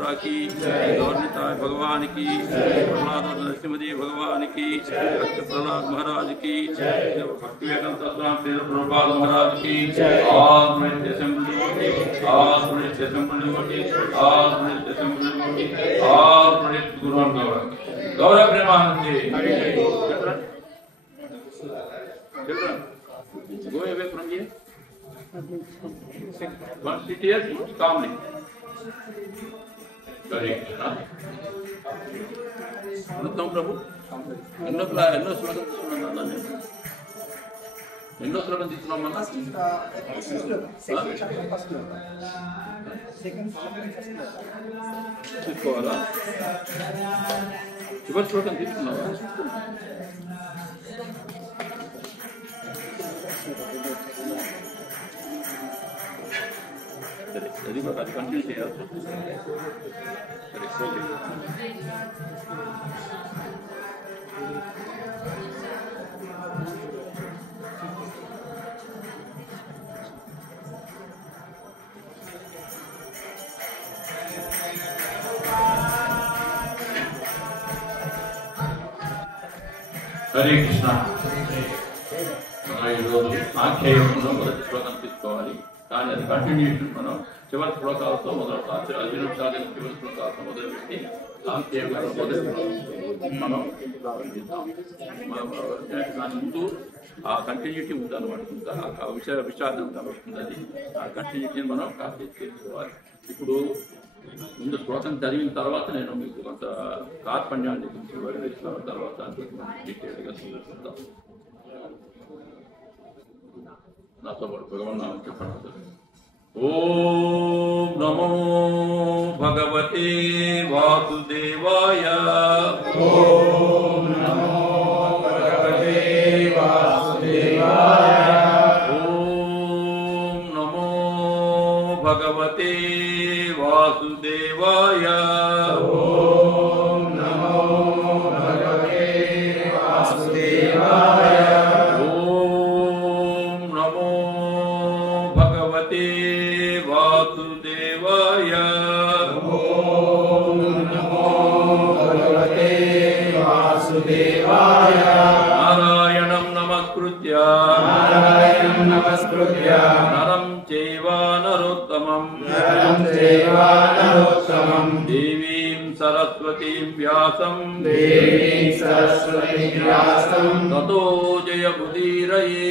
सुभद्रा की, गौरनिताय भगवान की, प्रहलाद और नरसिंहदेव भगवान की, प्रहलाद महाराज की, भक्ति वेदांत स्वामी प्रभुपाद महाराज की, आज नृत्य संबंधी, आज नृत्य संबंधी, आज नृत्य संबंधी, आज नृत्य गुरु गौरव Premanandi. Children, go away from here. One sit here calmly. Correct. Anuttam Prabhu. Enno slogan తీసుకున్నామన్నా ఎన్నో slogan తీసుకున్నామన్నా తీసుకోవాలా చివరి slogan తీసుకున్నావా అది కూడా అది కంటిన్యూ చేయాలి సరే ఓకే హరే కృష్ణ ఈరోజు ఆఖ్యాయంలో మొదటి శ్లోకం తీసుకోవాలి కానీ అది కంటిన్యూషన్ మనం చివరి శ్లోకాలతో మొదలు 5 నిమిషాలు చివరి శ్లోకాలతో మొదలుపెట్టి ఆఖ్యాయంలో మొదటి మనం దాని ముందు ఆ కంటిన్యూటీ ఉందన్నమాట ఆ విషయాన్ని వస్తుంది అది ఆ కంటిన్యూటీని మనం ప్రాక్టీస్ చేసుకోవాలి. ఇప్పుడు ముందు శ్లోకం చదివిన తర్వాత నేను మీకు కొంత కార్పణ్యాన్ని గురించి వివరిస్తున్న తర్వాత డీటెయిల్గా చూద్దాం. నాతో పాటు భగవన్నామం చెప్పండి. ఓం నమో భగవతే వాసుదేవాయ. ఓం నమో భగవతే వాసుదేవాయ. ఓం నమో భగవతే వాసుదేవాయ. ఓం నమో భగవతే వాసుదేవాయ. ఓం నమో భగవతే వాసుదేవాయ. ఓం నమో భగవతే వాసుదేవాయ. నారాయణం నమస్కృత్య నరం చైవ నరోత్తమం దేవీం సరస్వతీం వ్యాసం తతో జయముదీరయే.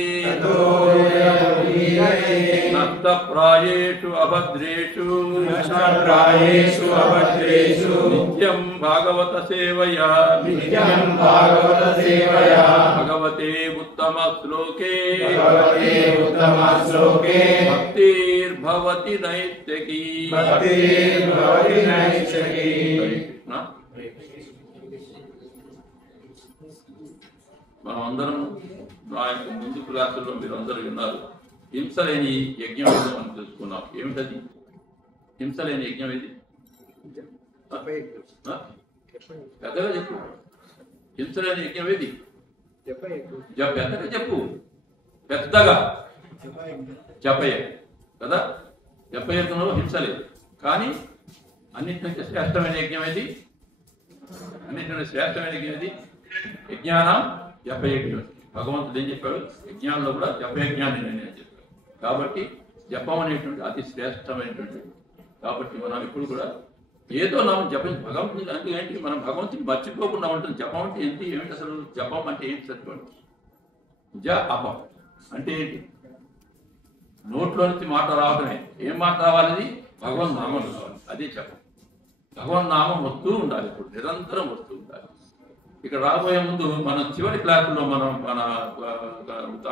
నష్టప్రాయేషు అభద్రేషు నిత్యం భాగవత సేవయా భగవతే ఉత్తమ శ్లోకే భక్తిర్భవతి నైత్యకీ. మనం అందరం నా యొక్క ముందు క్లాసుల్లో మీరు అందరూ విన్నారు. హింసలేని యజ్ఞం ఏదో మనం తెలుసుకున్నాం. ఏమిటది హింసలేని యజ్ఞం? ఏది పెద్దగా చెప్పు. హింసలేని యజ్ఞం ఏది? పెద్దగా చెప్పు. పెద్దగా జపయజ్ఞం కదా. జపయజ్ఞంలో హింస లేదు. కానీ అన్నింటికంటే శ్రేష్టమైన యజ్ఞం ఏది? అన్నింటికంటే శ్రేష్టమైన యజ్ఞం ఏది? యజ్ఞానం జపయజ్ఞం. భగవంతుడు ఏం చెప్పాడు? యజ్ఞాల్లో కూడా జపయజ్ఞాన్ని నేను చెప్పాడు. కాబట్టి జపం అనేటువంటి అతి శ్రేష్టమైనటువంటి. కాబట్టి మనం ఇప్పుడు కూడా ఏదో నామం జపం భగవంతుని అంటే ఏంటి? మనం భగవంతుని మర్చిపోకుండా ఉంటుంది. జపం అంటే ఏంటి? ఏమిటి అసలు జపం అంటే ఏంటి? చదువుకోండి. అపం అంటే ఏంటి? నోట్లో నుంచి మాట రావడమే. ఏం మాట రావాలని? భగవన్ నామం రావాలి. అదే జపం. భగవన్ నామం వస్తూ ఉండాలి. ఇప్పుడు నిరంతరం వస్తూ ఉండాలి. ఇక్కడ రాబోయే ముందు మనం చివరి క్లాసులో మనం మన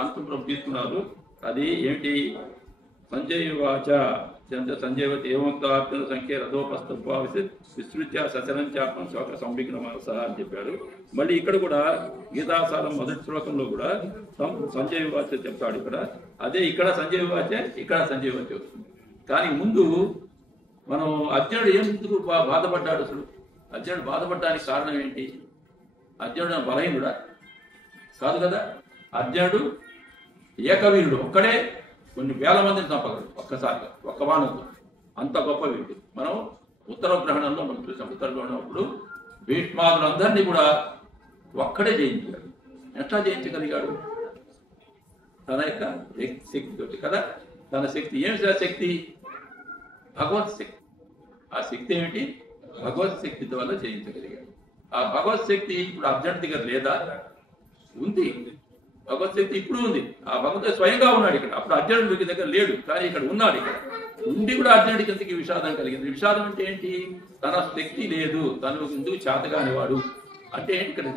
అంతం తీసుకున్నారు. అది ఏమిటి? సంజయ్ వాచ సంజయవతి ఏమంత సంఖ్య రథోపస్థ విస్తృత్య సచరంచాత్మ శోక సంవిఘ్నమాస అని చెప్పాడు. మళ్ళీ ఇక్కడ కూడా గీతాసారం మొదటి శ్లోకంలో కూడా సంజయ్ వాచ చెప్తాడు. ఇక్కడ అదే ఇక్కడ సంజయ్ వాచే, ఇక్కడ సంజయ్ వాచ వస్తుంది. కానీ ముందు మనం అర్జునుడు ఎందుకు బాధపడ్డాడు? అసలు అర్జునుడు బాధపడడానికి కారణం ఏంటి? అర్జునుడు బలహీనుడా? కాదు కదా. అర్జునుడు ఏకవీరుడు. ఒక్కడే కొన్ని వేల మందిని చంపగలడు ఒక్కసారిగా, ఒక్క బాణంతో. అంత గొప్ప వీరుడు. మనం ఉత్తరగ్రహణంలో మనం చూసాం. ఉత్తరగ్రహణం అప్పుడు భీష్మాదులందరినీ కూడా ఒక్కడే జయించాడు. ఎట్లా జయించగలిగాడు? తన యొక్క శక్తితోటి కదా. తన శక్తి ఏమిటి? ఆ శక్తి భగవత్ శక్తి. ఆ శక్తి ఏమిటి? భగవత్ శక్తి వల్ల జయించగలిగాడు. ఆ భగవత్ శక్తి ఇప్పుడు అర్జునుడి దగ్గర లేదా? ఉంది. భగవత్ శక్తి ఇప్పుడు ఉంది. ఆ భగవంతుడు స్వయంగా ఉన్నాడు ఇక్కడ. అప్పుడు అర్జునుడి దగ్గర లేడు, కానీ ఇక్కడ ఉన్నాడు. ఇక్కడ ఉండి కూడా అర్జునుడికి ఎందుకు విషాదం కలిగింది? విషాదం అంటే ఏంటి? తన శక్తి లేదు, తను ఎందుకు చేతగానివాడు అంటే ఏంటి? ఇక్కడ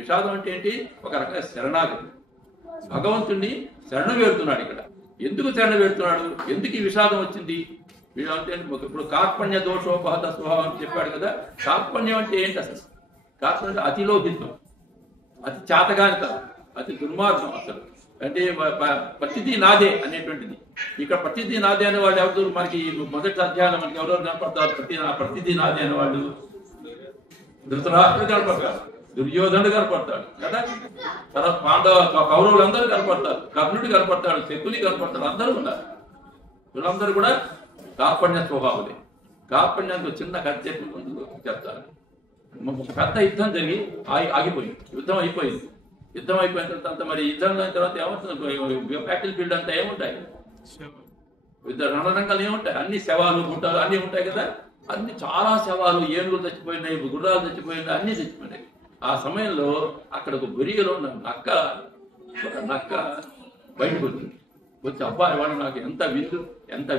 విషాదం అంటే ఏంటి? ఒక రకంగా శరణాగతి. భగవంతుడిని శరణ వేడుతున్నాడు ఇక్కడ. ఎందుకు శరణ వేడుతున్నాడు? ఎందుకు ఈ విషాదం వచ్చింది? అంటే ఇప్పుడు కార్పణ్య దోషోపహత స్వభావం అని చెప్పాడు కదా. కార్పణ్యం అంటే ఏంటి అసలు? కార్పణ్యం అంటే అతిలోభిత్వం, అతి చేతగానితనం, అతి దుర్మార్గం. అసలు అంటే ప్రతిదీ నాదే అనేటువంటిది. ఇక్కడ ప్రతిదీ నాదే అనే వాళ్ళు ఎవరు? మనకి మొదటి అధ్యాయంలో మనకి ఎవరెవరు కనపడతారు? ప్రతిదీ నాదే అనేవాళ్ళు ధృతరాష్ట్రుడు కనపడతాడు, దుర్యోధనుడు కనపడతాడు కదా. తర్వాత కౌరవులందరూ కనపడతారు, కర్ణుడు కనపడతాడు, శకుని కనపడతాడు, అందరూ ఉన్నారు. వీళ్ళందరూ కూడా కార్పణ్య స్వభావులే. కార్పణ్యానికి చిన్న కథ చెప్పి ముందు చెప్తారు. పెద్ద యుద్ధం జరిగి ఆగిపోయింది. యుద్ధం అయిపోయింది. యుద్ధం అయిపోయిన తర్వాత మరి యుద్ధం అయిన తర్వాత ఏమవుతుంది? బ్యాటిల్ ఫీల్డ్ అంతా ఏముంటాయి? యుద్ధ రణరంగాలు ఏముంటాయి? అన్ని శవాలు, గుంటాలు అన్ని ఉంటాయి కదా. అన్ని చాలా శవాలు, ఏనుగులు చచ్చిపోయినాయి, గుర్రాలు చచ్చిపోయినాయి, అన్ని చచ్చిపోయినాయి. ఆ సమయంలో అక్కడ ఒక బొరియలో ఉన్న నక్క బయటకు వచ్చింది. వచ్చి అబ్బాయి వాడు నాకు ఎంత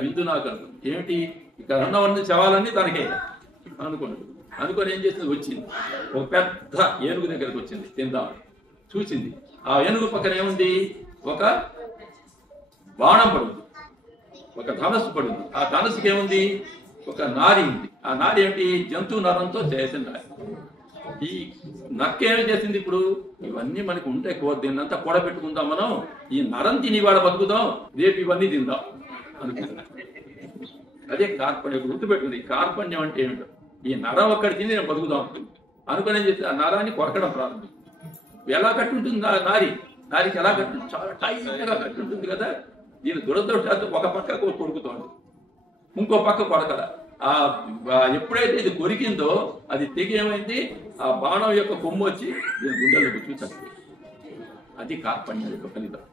విందు నాకు అనుకుంది. ఏమిటి ఇక్కడ ఉన్నవన్నీ శవాలన్నీ తనకే అనుకున్నాడు. అనుకొని ఏం చేసింది? వచ్చింది ఒక పెద్ద ఏనుగు దగ్గరకు వచ్చింది, తిందాం చూసింది. ఆ ఏనుగు పక్కన ఏముంది? ఒక బాణం పడుంది, ఒక ధనస్సు పడుంది. ఆ ధనస్సుకి ఏముంది? ఒక నారి ఉంది. ఆ నారి ఏమిటి? జంతువు నరంతో చేసిన నారి. ఈ నక్క ఏమి చేసింది? ఇప్పుడు ఇవన్నీ మనకు ఉంటాయి, దీన్నంతా కూడబెట్టుకుందాం, మనం ఈ నరం తిని వాడ బతుకుదాం, రేపు ఇవన్నీ తిందాం అనుకుంటున్నా. అదే కార్పణ్యం. గుర్తుపెట్టింది. కార్పణ్యం అంటే ఏమిటో? ఈ నరం ఒక్కడి తిని నేను బతుకుదాం అనుకుని ఏం చేస్తే ఆ నరాన్ని కొరకడం ప్రారంభించింది. ఎలా కట్టుంటుంది ఆ నారికి? ఎలా కట్టుంటుంది? చాలా టైట్గా కట్టుంటుంది కదా. దీని దురదృష్టాలు ఒక పక్క కొరుకుతోంది, ఇంకో పక్క కొరకల. ఎప్పుడైతే ఇది కొరికిందో అది తెగి ఏమైంది? ఆ బాణం యొక్క కొమ్ము వచ్చి దీని గుండెల్లో కూర్చుంది. అది కార్పణ్యం యొక్క ఫలితం.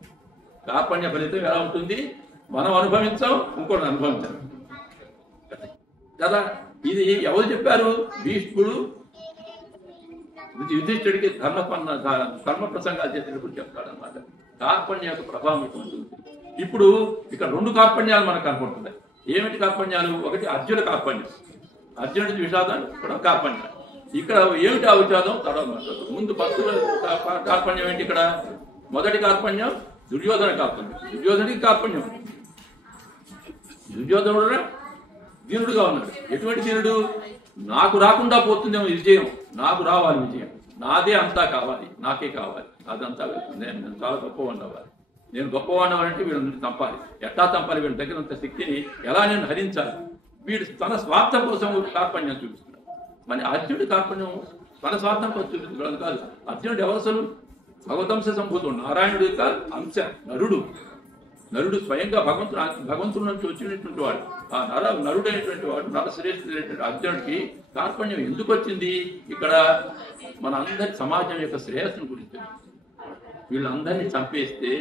కార్పణ్య ఫలితం ఎలా ఉంటుంది? మనం అనుభవించాం, ఇంకోటి అనుభవించాం కదా. ఇది ఎవరు చెప్పారు? భీష్ముడు యుధిష్ఠుడికి ధర్మ ప్రసంగాలు చేసినప్పుడు చెప్తాడనమాట. కార్పణ్య యొక్క ప్రభావం ఉంటుంది. ఇప్పుడు ఇక్కడ 2 కార్పణ్యాలు మనకు కనపడుతున్నాయి. ఏమిటి కార్పణ్యాలు? ఒకటి అర్జున కార్పణ్యం, అర్జునుడి విషాదం కూడా కార్పణ్యం. ఇక్కడ ఏమిటి ఆ విషాదం? తర్వాత ముందు భక్తుల కార్పణ్యం ఏంటి? ఇక్కడ మొదటి కార్పణ్యం దుర్యోధన కార్పణ్యం. దుర్యోధనుడికి కార్పణ్యం. దుర్యోధనుడు దీనుడుగా ఉన్నాడు. ఎటువంటి దీనుడు? నాకు రాకుండా పోతుందేమో విజయం, నాకు రావాలి విజయం, నాదే అంతా కావాలి, నాకే కావాలి, అదంతా నేను చాలా గొప్పవాడిని అవ్వాలి, నేను గొప్పవాడిని అవ్వాలంటే వీళ్ళని చంపాలి. ఎట్లా చంపాలి? వీళ్ళ దగ్గర అంత శక్తిని ఎలా నేను హరించాలి? వీడు తన స్వార్థం కోసం కార్పణ్యం చూపిస్తున్నాడు. మరి అర్జునుడి కార్పణ్యం తన స్వార్థం కోసం చూపించడం కాదు. అర్జునుడు ఎవరు? అసలు భగవతంశ సంభూతుడు, నారాయణుడి యొక్క అంశ, నరుడు స్వయంగా భగవంతుడి నుంచి వచ్చినటువంటి వాడు. ఆ నరుడైనటువంటి వాడు, నరశ్రేష్ఠుడైనటువంటి అర్జునుడికి కార్పణ్యం ఎందుకు వచ్చింది? ఇక్కడ మన అందరి సమాజం యొక్క శ్రేయస్సును గురించి. వీళ్ళందరినీ చంపేస్తే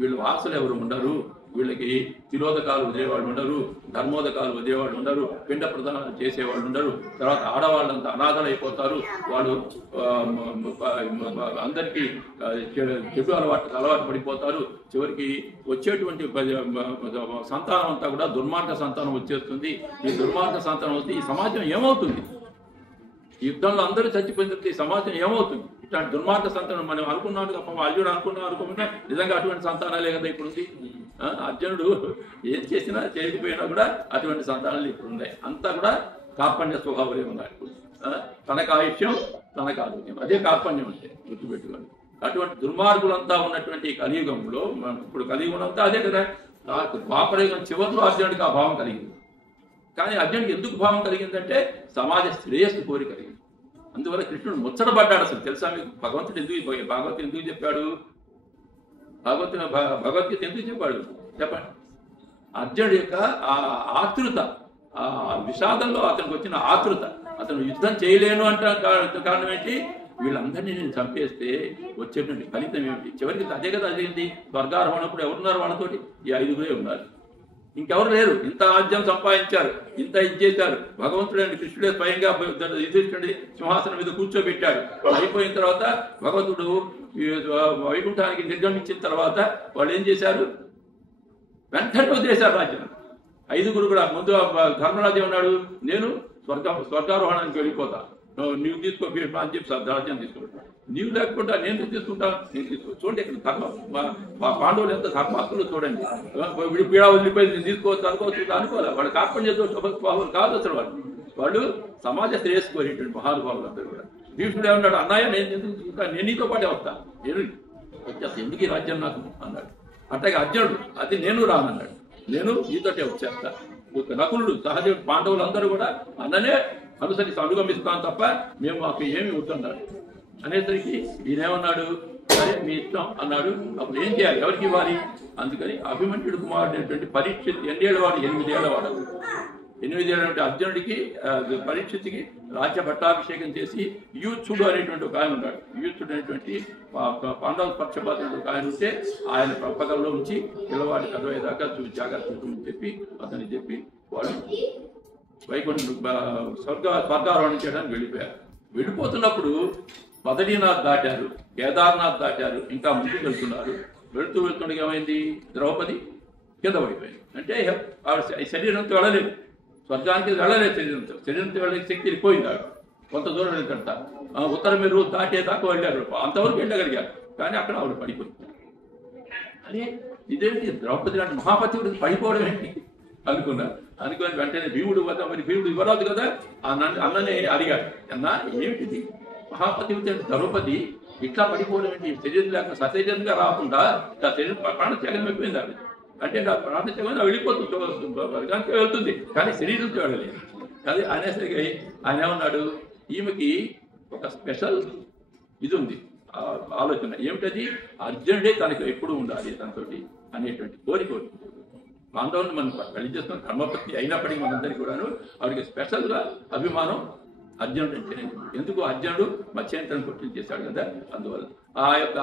వీళ్ళు వారసులు ఎవరు ఉండరు, వీళ్ళకి తిరోధకాలు వదిలేవాళ్ళు ఉండరు, ధర్మోదకాలు వదిలేవాళ్ళు ఉండరు, పిండ ప్రదానాలు చేసేవాళ్ళు ఉండరు. తర్వాత ఆడవాళ్ళంతా అనాథలు అయిపోతారు. వాళ్ళు అందరికీ చెడు అలవాటు పడిపోతారు. చివరికి వచ్చేటువంటి సంతానం అంతా కూడా దుర్మార్గ సంతానం వచ్చేస్తుంది. ఈ దుర్మార్గ సంతానం వస్తే ఈ సమాజం ఏమవుతుంది? ఈ యుద్ధంలో అందరూ చచ్చిపోయిన తర్వాత ఈ సమాజం ఏమవుతుంది? ఇట్లాంటి దుర్మార్గ సంతానం మనం అనుకున్నాడు తప్ప అర్జునుడు అనుకుంటే నిజంగా అటువంటి సంతానాలే కదా ఇప్పుడు ఉంది. అర్జునుడు ఏం చేసినా చేయకపోయినా కూడా అటువంటి సంతానాలు ఇప్పుడు ఉన్నాయి. అంతా కూడా కార్పణ్య స్వభావాలే ఉన్నాయి. తనకు ఆయుష్యం, తనకు ఆరోగ్యం, అదే కార్పణ్యం అంటే గుర్తుపెట్టుకోండి. అటువంటి దుర్మార్గులంతా ఉన్నటువంటి కలియుగంలో, ఇప్పుడు కలియుగం అంతా అదే కదా. ద్వాపరయుగం చివరిలో అర్జునుడికి ఆ భావం కలిగింది. కానీ అర్జునుడికి ఎందుకు భావం కలిగిందంటే సమాజ శ్రేయస్సు కోరి కలిగింది. అందువల్ల కృష్ణుడు ముచ్చటపడ్డాడు. అసలు తెలుసా మీకు? భగవద్గీత ఎందుకు చెప్పాడు? భగవద్గీత ఎందుకు చెప్పాడు చెప్పండి? అర్జునుడి యొక్క ఆ ఆతృత, ఆ విషాదంలో అతనికి వచ్చిన ఆతృత, అతను యుద్ధం చేయలేను అంటే కారణం ఏంటి, వీళ్ళందరినీ నేను చంపేస్తే వచ్చేటువంటి ఫలితం ఏమిటి? చివరికి అదే కదా జరిగింది. స్వర్గారోహణప్పుడు ఎవరున్నారు వాళ్ళతోటి? ఈ 5గురే ఉన్నారు, ఇంకెవరు లేరు. ఇంత రాజ్యం సంపాదించారు, ఇంత ఇది చేశారు. భగవంతుడు అండి కృష్ణుడే స్వయంగా యుధిష్ఠుడి సింహాసనం మీద కూర్చోబెట్టాడు. అయిపోయిన తర్వాత భగవంతుడు వైకుంఠానికి నిర్గమించిన తర్వాత వాళ్ళు ఏం చేశారు? వెంటనే వదిలేశారు రాజ్యం. 5గురు కూడా ముందు ధర్మరాజు ఉన్నాడు, నేను స్వర్గారోహణానికి వెళ్ళిపోతా, నీవు తీసుకో అని చెప్పి రాజ్యం తీసుకుంటా. నీవు లేకుండా నేను తీసుకుంటాను, నేను తీసుకో. చూడండి ఇక్కడ ధర్మం, మా పాండవులు ఎంత ధర్మాత్ములు చూడండి. పీడా వదిలిపోయి నేను తీసుకోవచ్చు అనుకోవచ్చు అనుకోవాలి. వాళ్ళు కార్పణ్య చేసేవాళ్ళు కాదు అసలు. వాళ్ళు సమాజ శ్రేయస్సు కోరేటువంటి మహానుభావులు అందరూ కూడా. భీష్ముడు ఏమన్నాడు, అన్నయ్య నేను ఎందుకు తీసుకుంటాను, నేను నీతో పాటే వస్తాను, నేను వచ్చేస్తా, ఎందుకు ఈ రాజ్యం నాకు అన్నాడు. అట్లాగే అర్జునుడు, అది నేను రానన్నాడు, నేను నీతోటే వచ్చేస్తా. నకులుడు, సహదేవుడు, పాండవులు అందరూ కూడా అన్ననే అనుసరించి అనుగమిస్తాను తప్ప మేము మాకు ఏమి వద్దన్నాడు. అనేసరికి ఈయనేమన్నాడు, సరే మీ ఇష్టం అన్నాడు. అప్పుడు ఏం చేయాలి, ఎవరికి ఇవ్వాలి? అందుకని అభిమన్యుడు కుమారుడైనటువంటి పరీక్షిత్ ఎన్నేళ్ళవాడు? 8 ఏళ్లవాడు. 8 ఏళ్ళంటే అర్జునుడికి పరీక్షిత్కి రాజ్య పట్టాభిషేకం చేసి యూత్సుడు అనేటువంటి ఒక ఆయన ఉన్నాడు. యూత్సుడు అనేటువంటి పాండవ పక్షపాతం ఒక ఆయన ఉంటే ఆయన పక్కలో ఉంచి పిల్లవాడి కదవేదాకా జాగ్రత్త చెప్పి అతన్ని చెప్పి వాడు వైకుంఠ స్వర్గారోహణం చేయడానికి వెళ్ళిపోయారు. వెళ్ళిపోతున్నప్పుడు బదరీనాథ్ దాటారు, కేదార్నాథ్ దాటారు, ఇంకా ముందుకు వెళ్తున్నారు. వెళ్తుండగా ఏమైంది, ద్రౌపది కింద పడిపోయింది. అంటే శరీరంతో వెళ్ళలేదు, స్వర్గానికి వెళ్ళలేదు, శరీరంతో వెళ్ళే శక్తి వెళ్ళిపోయింది. కొంత దూరం వెళ్తుంటా ఉత్తర మీరు దాటేదాకా వెళ్ళారు, అంతవరకు వెళ్ళగలిగారు. కానీ అక్కడ ఆవిడ పడిపోయింది. అరే ఇదేంటి, ద్రౌపది లాంటి మహాపతి గురించి పడిపోవడం ఏంటి అనుకున్నారు. అనుకుని వెంటనే భీముడు వద్ద, మరి భీముడు ఇవ్వరాదు కదా, అన్ననే అడిగాడు, అన్నా ఏమిటిది, మహాపతి ద్రౌపది ఇట్లా పడిపోవడం ఏంటి, శరీరం లేక సశరీరంగా రాకుండా శరీరం ప్రాణత్యాగం అయిపోయింది ఆవిడ. అంటే ప్రాణత్యాగం వెళ్ళిపోతుంది, వర్గానికి వెళ్తుంది, కానీ శరీరంతో వెళ్ళలేదు. అది అనేసరికి ఆయన ఏమన్నాడు, ఈమెకి ఒక స్పెషల్ ఇది ఉంది ఆలోచన. ఏమిటది, అర్జునుడే తనకు ఎప్పుడు ఉండాలి తనతోటి అనేటువంటి కోరిక. పాండవులను మనం పెళ్లి చేస్తున్న కర్మపత్తి అయినప్పటికీ మనందరికీ కూడాను ఆవిడకి స్పెషల్గా అభిమానం అర్జునుడు అంటే. ఎందుకు, అర్జునుడు మత్స్యంతరం కొట్టి చేశాడు కదా, అందువల్ల ఆ యొక్క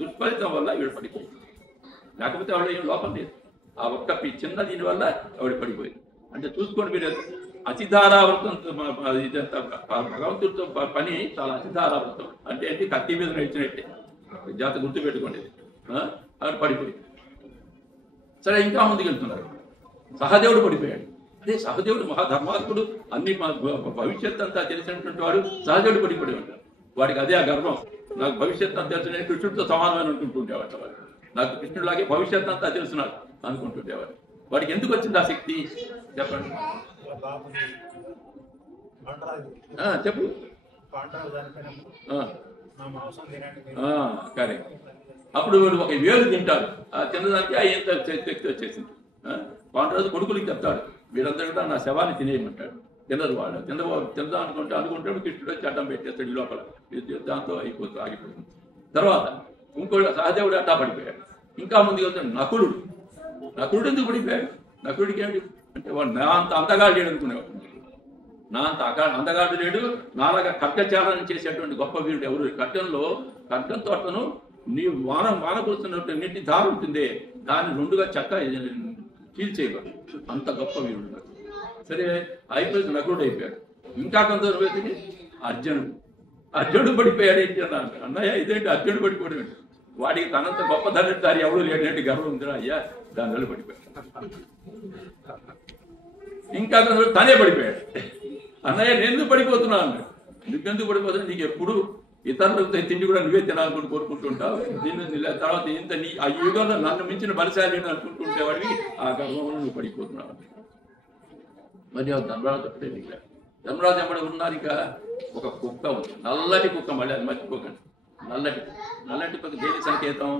దుష్ఫలితం వల్ల ఈవిడ పడిపోయింది. లేకపోతే ఆవిడ ఏం లోపం లేదు, ఆ ఒక్క చిన్న దీనివల్ల ఆవిడ పడిపోయింది. అంటే చూసుకోండి మీరు, అతిధారావృతం భగవంతుడితో పని చాలా అతిధారావృతం. అంటే ఏంటి, కత్తి మీద నడిచినట్టే, జాగ్రత్త గుర్తు పెట్టుకోండి. ఆవిడ పడిపోయింది. సరే ఇంకా ముందుకు వెళ్తున్నారు. సహదేవుడు పడిపోయాడు. అదే సహదేవుడు మహాధర్మాత్ముడు, అన్ని భవిష్యత్ అంతా తెలిసినటువంటి వాడు. సహదేవుడు పడిపోయి ఉంటాడు. వాడికి అదే ఆ గర్వం, నాకు భవిష్యత్ అంతా తెలుసు, నేను కృష్ణుడితో సమానమైన అనుకుంటుండేవాడు. వాడు నాకు కృష్ణుడిలాగే భవిష్యత్ అంతా తెలుసున్నాడు అనుకుంటుండేవాడు. వాడికి ఎందుకు వచ్చింది ఆ శక్తి చెప్పండి, చెప్పు. కరెక్ట్. అప్పుడు వీడు ఒక వేలు తింటాడు, తినడానికి ఎంత శక్తి వచ్చేసింది. పాండరాజు కొడుకులకి చెప్తాడు, వీరందరూ కూడా నా శవాన్ని తినేయమంటాడు. తినరు వాళ్ళు, తినదా అనుకుంటాడు. కృష్ణుడు వచ్చి అడ్డం పెట్టేస్తాడు ఈ లోపల, దాంతో ఆగిపోతుంది. తర్వాత ఇంకో సహదేవుడు అట్టా పడిపోయాడు. ఇంకా ముందుకు వెళ్తాడు నకులుడు. నకులుడు ఎందుకు పడిపోయాడు? నకులుడికి ఏమిటి అంటే, వాడు నా అంత అందగాడు లేడు అనుకునేవాడు. నా అంత అందగాడు లేడు, నాలాగా ఖడ్గచారణం చేసేటువంటి గొప్ప వీరుడు ఎవరు? ఖడ్గం తోటను నీ వాన కూర్చున్నట్టు నీటి దారి ఉంటుంది, దాన్ని 2గా చక్క చీల్చేయగలడు, అంత గొప్ప వీరుడు. సరే అయిపోయింది, నకులుడు అయిపోయాడు. ఇంకా కొంత వ్యక్తికి అర్జునుడు పడిపోయాడు. ఏంటి అన్నాడు, అన్నయ్య ఇదేంటి అర్జునుడు పడిపోవడం ఏంటి, వాడికి తనంత గొప్ప ధనుర్ధారి ఎవరు లేడంటే గర్వం ఉందిరా అయ్యా, దానివల్ల పడిపోయాడు. ఇంకా తనే పడిపోయాడు. అన్నయ్య నేను పడిపోతున్నాను అన్నాడు. నువ్వెందుకు పడిపోతున్నా, నీకు ఎప్పుడు ఇతరులకు తిండి కూడా నువ్వే తినాలని కోరుకుంటుంటావు, దీన్ని తర్వాత ఇంత ఆ యుగంలో నన్ను మించిన బలశాలి అనుకుంటుంటే వాడికి ఆ గర్వంలో నువ్వు పడిపోతున్నావు. మరి ధర్మరాజు అప్పుడే దిగాడు. ధర్మరాజు ఎప్పుడు ఉన్నారు, ఇక ఒక కుక్క ఉంది, నల్లటి కుక్క. మళ్ళీ అది మర్చిపోకండి, నల్లటి కుక్క దేని సంకేతం,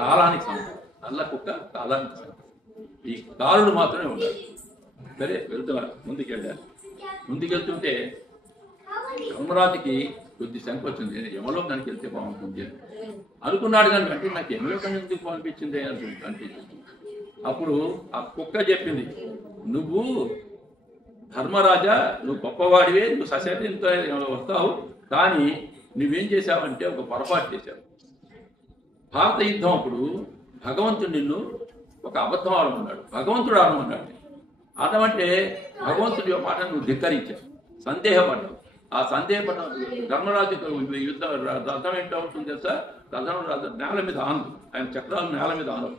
కాలానికి సంకేతం. నల్ల కుక్క కాలానికి సంకేతం. ఈ కాలుడు మాత్రమే ఉండాలి. సరే వెళ్తున్నారు, ముందుకెళ్తుంటే ధర్మరాజుకి కొద్ది శంక వచ్చింది, యమలోకానికి వెళ్తే బాగుంటుంది అనుకున్నాడు. కానీ అంటే నాకు యమలోకానికి ఎందుకు అనిపించింది అనిపించింది. అప్పుడు ఆ కుక్క చెప్పింది, నువ్వు ధర్మరాజా, నువ్వు గొప్పవాడివే, నువ్వు సశక్తితో వస్తావు, కానీ నువ్వేం చేశావంటే ఒక పొరపాటు చేశావు. భారత యుద్ధం అప్పుడు భగవంతుడు నిన్ను ఒక అబద్ధం ఆడమన్నాడు, భగవంతుడు ఆడమన్నాడు. ఆడమంటే భగవంతుడి మాట నువ్వు ధిక్కరించావు, సందేహపడ్డావు. ఆ సందేహపడ్డ ధర్మరాజు యుద్ధం రథం ఏంటో ఉంటుంది తెలుసా, రథం నేల మీద ఆనదు, ఆయన చక్రాలు నేల మీద ఆనవు.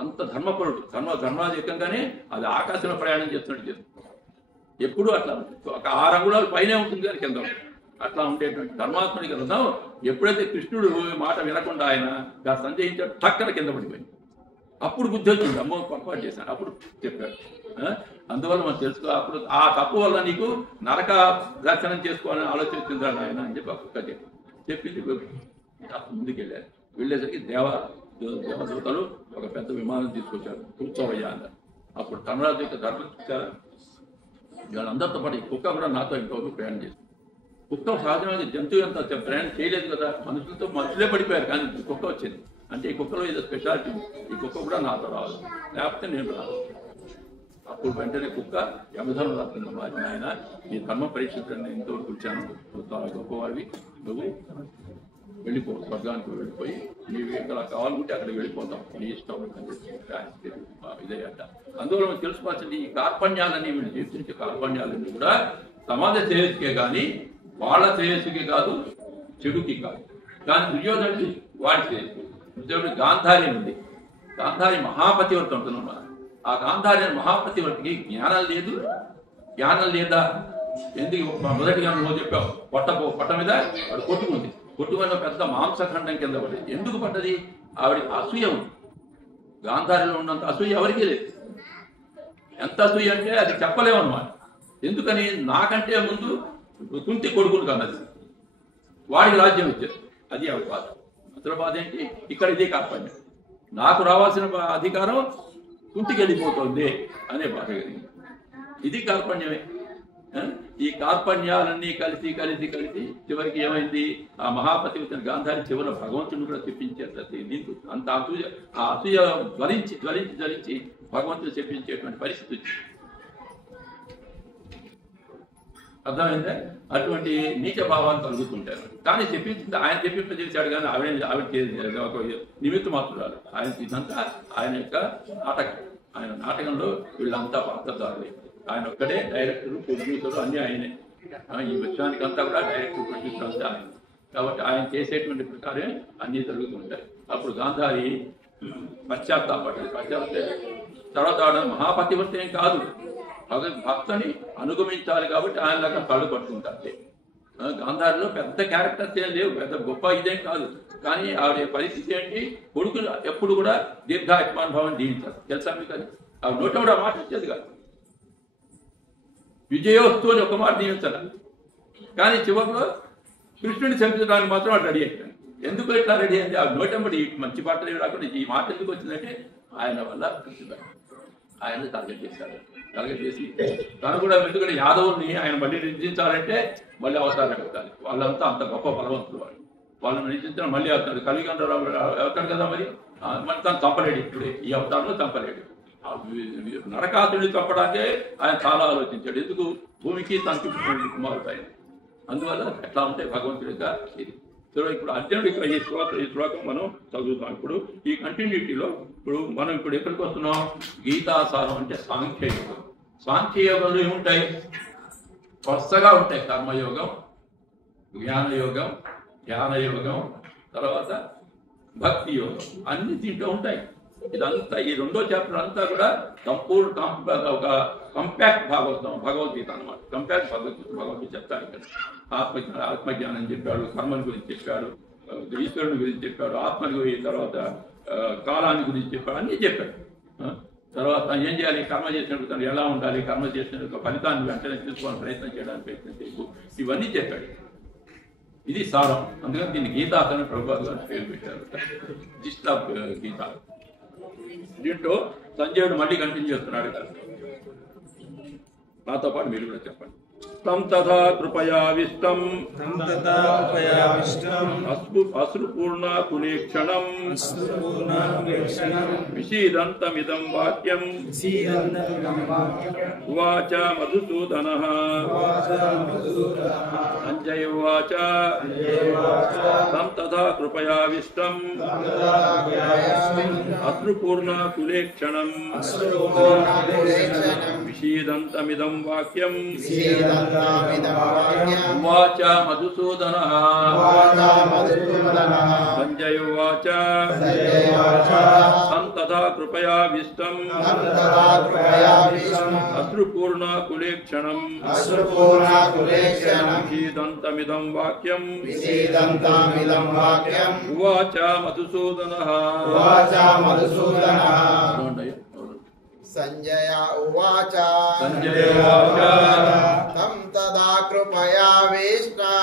అంత ధర్మపరుడు. ధర్మరాజు ఎక్కగానే అది ఆకాశంలో ప్రయాణం చేస్తున్నట్టు చేస్తుంది. ఎప్పుడూ అట్లా ఒక 6 అంగుళాలు పైనే ఉంటుంది కానీ కింద అట్లా ఉండేటువంటి ధర్మాత్ముడికి రథం ఎప్పుడైతే కృష్ణుడు మాట వినకుండా ఆయన సందేహించాడు, టక్కన కింద పడిపోయింది. అప్పుడు బుద్ధి వచ్చింది, అమ్మో పొరపాటు చేశాను. అప్పుడు చెప్పాడు. అందువల్ల మనం తెలుసుకో, అప్పుడు ఆ తప్పు వల్ల నీకు నరక దర్శనం చేసుకోవాలని ఆలోచిస్తుంటాడు ఆయన అని చెప్పి ఒక్క చెప్పింది. ముందుకు వెళ్ళారు. వెళ్ళేసరికి దేవదూతలు ఒక పెద్ద విమానం తీసుకొచ్చారు, కూర్చోవయ్యా అన్నారు. అప్పుడు ధర్మరాజు యొక్క ధర్మం చూసారా, వీళ్ళందరితో పాటు ఈ కుక్క కూడా నాతో ఇంకొక ప్రయాణం చేసింది. కుక్క సహజమైన జంతువు ఎంత ప్రయాణం చేయలేదు కదా, మనుషులే పడిపోయారు, కానీ కుక్క వచ్చింది అంటే ఈ కుక్కలో ఏదో స్పెషాలిటీ, ఈ కుక్క కూడా నాతో రావాలి, లేకపోతే నేను రాదు. అప్పుడు వెంటనే కుక్క యమధర్మ రాత్రి మారిన ఆయన, ఈ ధర్మ పరీక్షించని ఎంతో కూర్చాను, నువ్వు చాలా గొప్పవాడివి, నువ్వు వెళ్ళిపో, స్వర్గానికి వెళ్ళిపోయి నీవు ఎక్కడ కావాలనుకుంటే అక్కడ వెళ్ళిపోతాం, నీ ఇష్టం ఇదే అంట. అందువల్ల మనం తెలుసుకోవాల్సింది ఈ కార్పణ్యాలన్నీ, వీళ్ళు జీవించే కార్పణ్యాలన్నీ కూడా సమాజ శ్రేయస్సుకే కానీ వాళ్ళ శ్రేయస్సుకే కాదు, చెడుకి కాదు. కానీ దుర్యోధనుడు వాడి శ్రేయస్సు. దుర్యోధనుడు గాంధారి ఉంది, గాంధారి మహాపతివర్తి ఉంటున్నాం. ఆ గాంధారి మహాపతివర్తికి జ్ఞానం లేదు. జ్ఞానం లేదా ఎందుకు మొదటిగా నువ్వు చెప్పావు, పొట్ట మీద వాడు కొట్టుకుంది, కొట్టుకున్న పెద్ద మాంసఖండం కింద పడ్డది. ఎందుకు పడ్డది? ఆవిడ అసూయ ఉంది. గాంధారిలో ఉన్నంత అసూయ ఎవరికీ లేదు. ఎంత అసూయ అంటే అది చెప్పలేము అన్నమాట. ఎందుకని? నాకంటే ముందు కుంతి కొడుకుని కన్నది, వాడికి రాజ్యం ఇచ్చారు. అది ఆవిడ బాధ. అసలు బాధ ఏంటి? ఇక్కడ ఇదే కార్పణ్యం, నాకు రావాల్సిన అధికారం కుంటికి వెళ్ళిపోతుంది అనే బాధ కలిగింది. ఇది కార్పణ్యమే. ఈ కార్పణ్యాలన్నీ కలిసి కలిసి కలిసి చివరికి ఏమైంది? ఆ మహాపతివతి గాంధారి చివర భగవంతుని కూడా చెప్పించారు. దీనికి అంత అసూయ, ఆ అసూయ జ్వలించి జ్వలించి జ్వలించి భగవంతుడు చెప్పించేటువంటి పరిస్థితి వచ్చింది. అర్థమైందా? అటువంటి నీచ భావాలు కలుగుతుంటారు. కానీ చెప్పింది ఆయన చెప్పింపజేశాడు, కానీ ఆవిడ నిమిత్త మాత్రాలు. ఆయన ఇదంతా ఆయన యొక్క నాటకం. ఆయన నాటకంలో వీళ్ళంతా పాత్రదారులే. ఆయన ఒక్కడే డైరెక్టర్, ప్రొడ్యూసర్ అన్నీ ఆయనే. ఈ విషయానికి అంతా కూడా డైరెక్టర్, ప్రొడ్యూసర్ అంతా ఆయన. కాబట్టి ఆయన చేసేటువంటి ప్రకారమే అన్నీ జరుగుతుంటాయి. అప్పుడు గాంధారి పశ్చాత్తాపడ్డాడు. తర్వాత మహాపతివర్తి ఏం కాదు, భక్తుని అనుగమించాలి కాబట్టి ఆయనలాగా కళ్ళు పట్టుకుంటారు. గాంధారిలో పెద్ద క్యారెక్టర్స్ ఏం లేవు, పెద్ద గొప్ప ఇదేం కాదు. కానీ ఆవిడ పరిస్థితి ఏంటి? కొడుకులు ఎప్పుడు కూడా దీర్ఘాయుష్మానుభావం జీవించారు. తెలుసా మీకు? అది ఆవిడ నోట కూడా మాట వచ్చేది కాదు. విజయోస్తు అని ఒక మాట దీవించాలి, కానీ చివరిలో కృష్ణుడిని చంపించడానికి మాత్రం అటు రెడీ అయిపోయాడు. ఎందుకు ఇట్లా రెడీ అయింది? ఆ నోటంబడి మంచి పాటలు రాకుండా ఈ మాట ఎందుకు వచ్చిందంటే ఆయన వల్ల ఆయన టార్గెట్ చేశారు. టార్గెట్ చేసి తను కూడా ఎందుకంటే యాదవుల్ని ఆయన మళ్ళీ నిర్జించాలంటే మళ్ళీ అవసరాలు పెట్టాలి. వాళ్ళంతా అంత గొప్ప బలవంతులు. వాళ్ళని నిర్జించడం మళ్ళీ అవుతాడు. కలిగంధరావు అవుతాడు కదా, మరి తను చంపలేడు. ఇప్పుడే ఈ అవతారంలో చంపలేడు. నరకాసుని చంపడానికే ఆయన చాలా ఆలోచించాడు. ఎందుకు? భూమికి తనకి కుమారుడు ఆయన. అందువల్ల ఎట్లా ఉంటే భగవంతుడి యొక్క ఇది. సో ఇప్పుడు అర్జునుడు ఇక్కడ ఈ శ్లోకం మనం చదువుతాం. ఇప్పుడు ఈ కంటిన్యూటీలో మనం ఇప్పుడు ఎక్కడికి వస్తున్నాం? గీతాసారం అంటే సాంఖ్యయోగం. సాంఖ్యయోగంలో ఏముంటాయి? వరుసగా ఉంటాయి. కర్మయోగం, జ్ఞానయోగం, ధ్యానయోగం, తర్వాత భక్తి యోగం, అన్ని దీంట్లో ఉంటాయి. ఇదంతా ఈ 2వ చాప్టర్ అంతా కూడా ఒక కంపాక్ట్ భగవద్గీత అనమాట. కంపాక్ట్ భగవద్గీత చెప్తారు ఇక్కడ. ఆత్మజ్ఞానం చెప్పాడు, కర్మల గురించి చెప్పాడు, ఈశ్వరుని గురించి చెప్పాడు, ఆత్మని గురించి, తర్వాత కాలాన్ని గురించి చెప్పాడు, అన్నీ చెప్పాడు. తర్వాత ఏం చేయాలి? కర్మ చేసినప్పుడు తను ఎలా ఉండాలి, కర్మ చేసిన ఫలితాన్ని వెంటనే తీసుకోవాలని ప్రయత్నం చేయడానికి ప్రయత్నం చేయకు, ఇవన్నీ చెప్పాడు. ఇది సారం. అందుకని దీన్ని గీతాసని ప్రభుపాద గారు పేరు పెట్టారు. జిస్ట్ ఆఫ్ గీత. దీంట్లో సంజయుడు మళ్ళీ కంటిన్యూ చేస్తున్నాడు కదా. నాతో పాటు మీరు కూడా చెప్పండి. తం తథా కృపయావిష్టం అశ్రుపూర్ణాకులేక్షణం విషీదంతమిదం వాక్యం ఉవాచ మధుసూదనః. సంజయ ఉవాచ తం తథా కృపయావిష్టం అశ్రుపూర్ణాకులేక్షణం విషీదంతమిదం వాక్యం ఉవాచ మధుసూదనః. సంజయ ఉవాచ తం తథా కృపయావిష్టం అశ్రుపూర్ణాకులేక్షణం విషీదంతమిదం వాక్యం ఉవాచ మధుసూదనః. సంజయ ఉవాచ తం తదా కృపయావిష్టం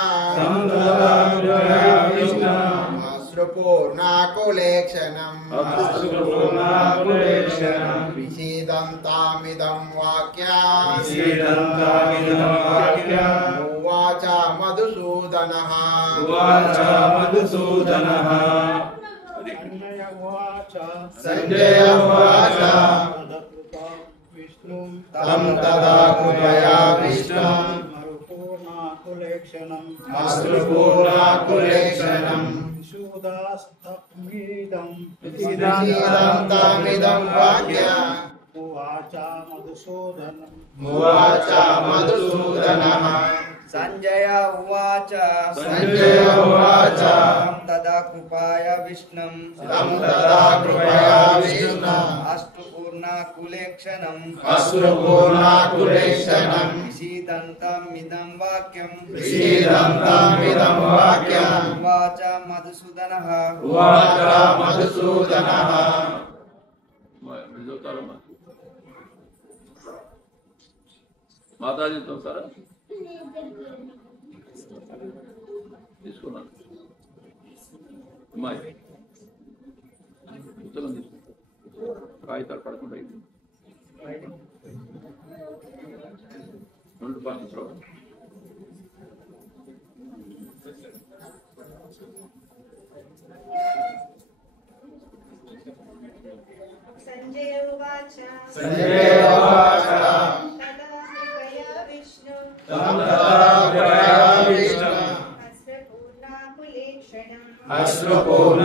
అశ్రుపూర్ణాకులేక్షణం విషీదంతామిదం వాక్యం ఉవాచ మధుసూదనః. సంజయ ఉవాచ తం తదా కృపయావిష్టం అశ్రుపూర్ణాకులేక్షణం విషీదంతమిదం వాక్యం ఉవాచ మధుసూదనః. సంజయ ఉవాచ తదా కృపయావిష్టం అశ్రుపూర్ణాకులేక్షణం విషీదంతమిదం వాక్యం ఉవాచ మధుసూదనః. మాతాజీ చూస్తారా తీసుకున్నాను అమ్మాయి పుస్తకం తీసుకుంటా కాగితాలు పడకుండా రెండు పాయింట్లు సంజయ ఉవాచ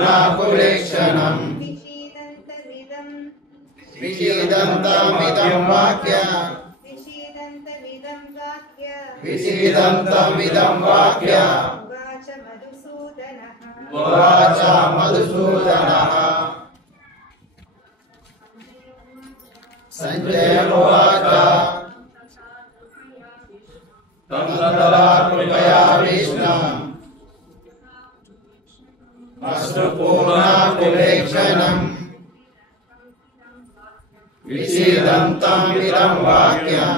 అశ్రుపూర్ణాకులేక్షణం విషీదంతమిదం వాక్యం ఉవాచ మధుసూదనః. సంజయ ఉవాచ తం తదా కృపయావిష్టం అశ్రుపూర్ణాకులేక్షణం విషీదంతమిదం వాక్యం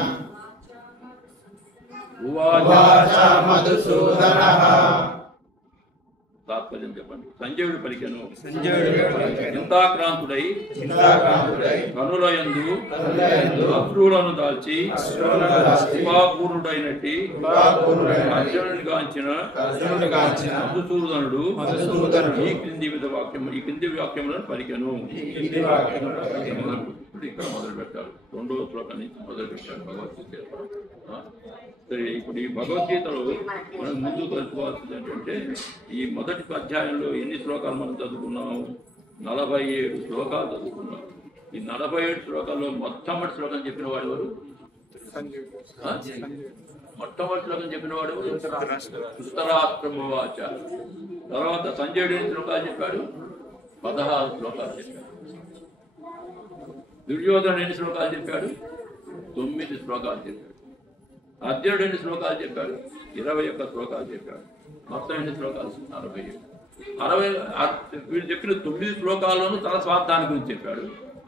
ఉవాచ మధుసూదనః. తాత్పర్యం చెప్పండి. సంజయుడు పలికెను చింతాక్రాంతుడై కనులయందు అశ్రువులను దాల్చి కృపాపూర్ణుడైనట్టి అర్జునుని గాంచిన మధుసూదనుడు ఈ క్రింది వాక్యములను పలికెను. ఇక్కడ మొదలు పెట్టారు. రెండవ శ్లోకం నుంచి మొదలు పెట్టారు భగవద్గీత. సరే, ఇప్పుడు ఈ భగవద్గీతలో మనం ముందు తెలుసుకోవాల్సింది ఏంటంటే ఈ మొదటి అధ్యాయంలో ఎన్ని శ్లోకాలు మనం చదువుకున్నాం? 47 శ్లోకాలు చదువుకున్నాం. ఈ 47 శ్లోకాల్లో మొట్టమొదటి శ్లోకం చెప్పిన వాడు ఎవరు? మొట్టమొదటి శ్లోకం చెప్పిన వాడు ధృతరాష్ట్రమువాచ. తర్వాత సంజయుడు ఎన్ని శ్లోకాలు చెప్పాడు? 16 శ్లోకాలు చెప్పాడు. దుర్యోధనుడు ఎన్ని శ్లోకాలు చెప్పాడు? 9 శ్లోకాలు చెప్పాడు. అర్జునుడు ఎన్ని శ్లోకాలు చెప్పాడు? 21 శ్లోకాలు చెప్పాడు. మొత్తం ఎన్ని శ్లోకాలు? 47. వీళ్ళు చెప్పిన 9 శ్లోకాల్లోనూ తన స్వార్థాన్ని గురించి చెప్పాడు.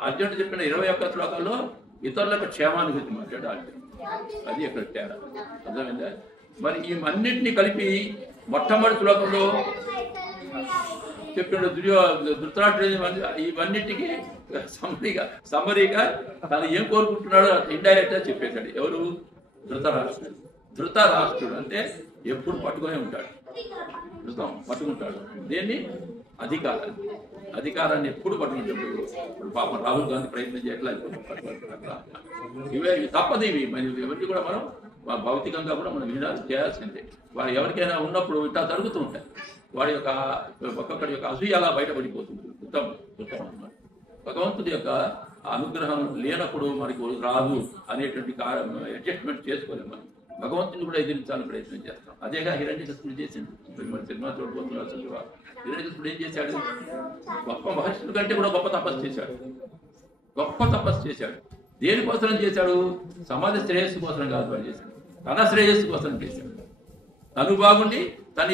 అర్జునుడు చెప్పిన 21 శ్లోకాల్లో ఇతరులకు క్షేమాన్ని గురించి మాట్లాడు అర్జునుడు. అది ఇక్కడ తేడా. అర్థమైందా? మరి ఈ అన్నింటినీ కలిపి మొట్టమొదటి శ్లోకంలో చెప్పిన ధృతరాష్ట్రుడు ఇవన్నిటికీ సమ్మరీగా తను ఏం కోరుకుంటున్నాడో ఇండైరెక్ట్ గా చెప్పేశాడు. ఎవరు? ధృతరాష్ట్రుడు. ధృతరాష్ట్రుడు అంటే ఎప్పుడు పట్టుకునే ఉంటాడు, ధృతం పట్టుకుంటాడు. దేన్ని? అధికారాన్ని ఎప్పుడు పట్టుకుంటాడు. ఇప్పుడు పాపం రాహుల్ గాంధీ ప్రయత్నం చేయట్లేదు. ఇవి తప్పదు. ఇవి ఎవరికి కూడా మనం భౌతికంగా కూడా మనం చేయాల్సిందే. వాడు ఎవరికైనా ఉన్నప్పుడు ఇట్లా జరుగుతూ ఉంటాయి. వాడి యొక్క ఒక్కొక్కడి యొక్క అసూయ అలా బయటపడిపోతుంది. ఉత్తమం అన్నమాట. భగవంతుడి యొక్క అనుగ్రహం లేనప్పుడు మనకు రాదు అనేటువంటి అడ్జస్ట్మెంట్ చేసుకోలేము. మనం భగవంతుని కూడా ఎదిరించాలని ప్రయత్నం చేస్తాం. అదేగా హిరణ్యకశిపుడు చేసింది. మన సినిమా చూడబోతున్నారు. హిరణ్యకశిపుడు ఏం చేశాడు? గొప్ప మహర్షుల కంటే కూడా గొప్ప తపస్సు చేశాడు. దేనికోసం చేశాడు? సమాజ శ్రేయస్సు కోసం కాదు పని చేశాడు, తన శ్రేయస్సు కోసం చేశాడు. తను బాగుండి తన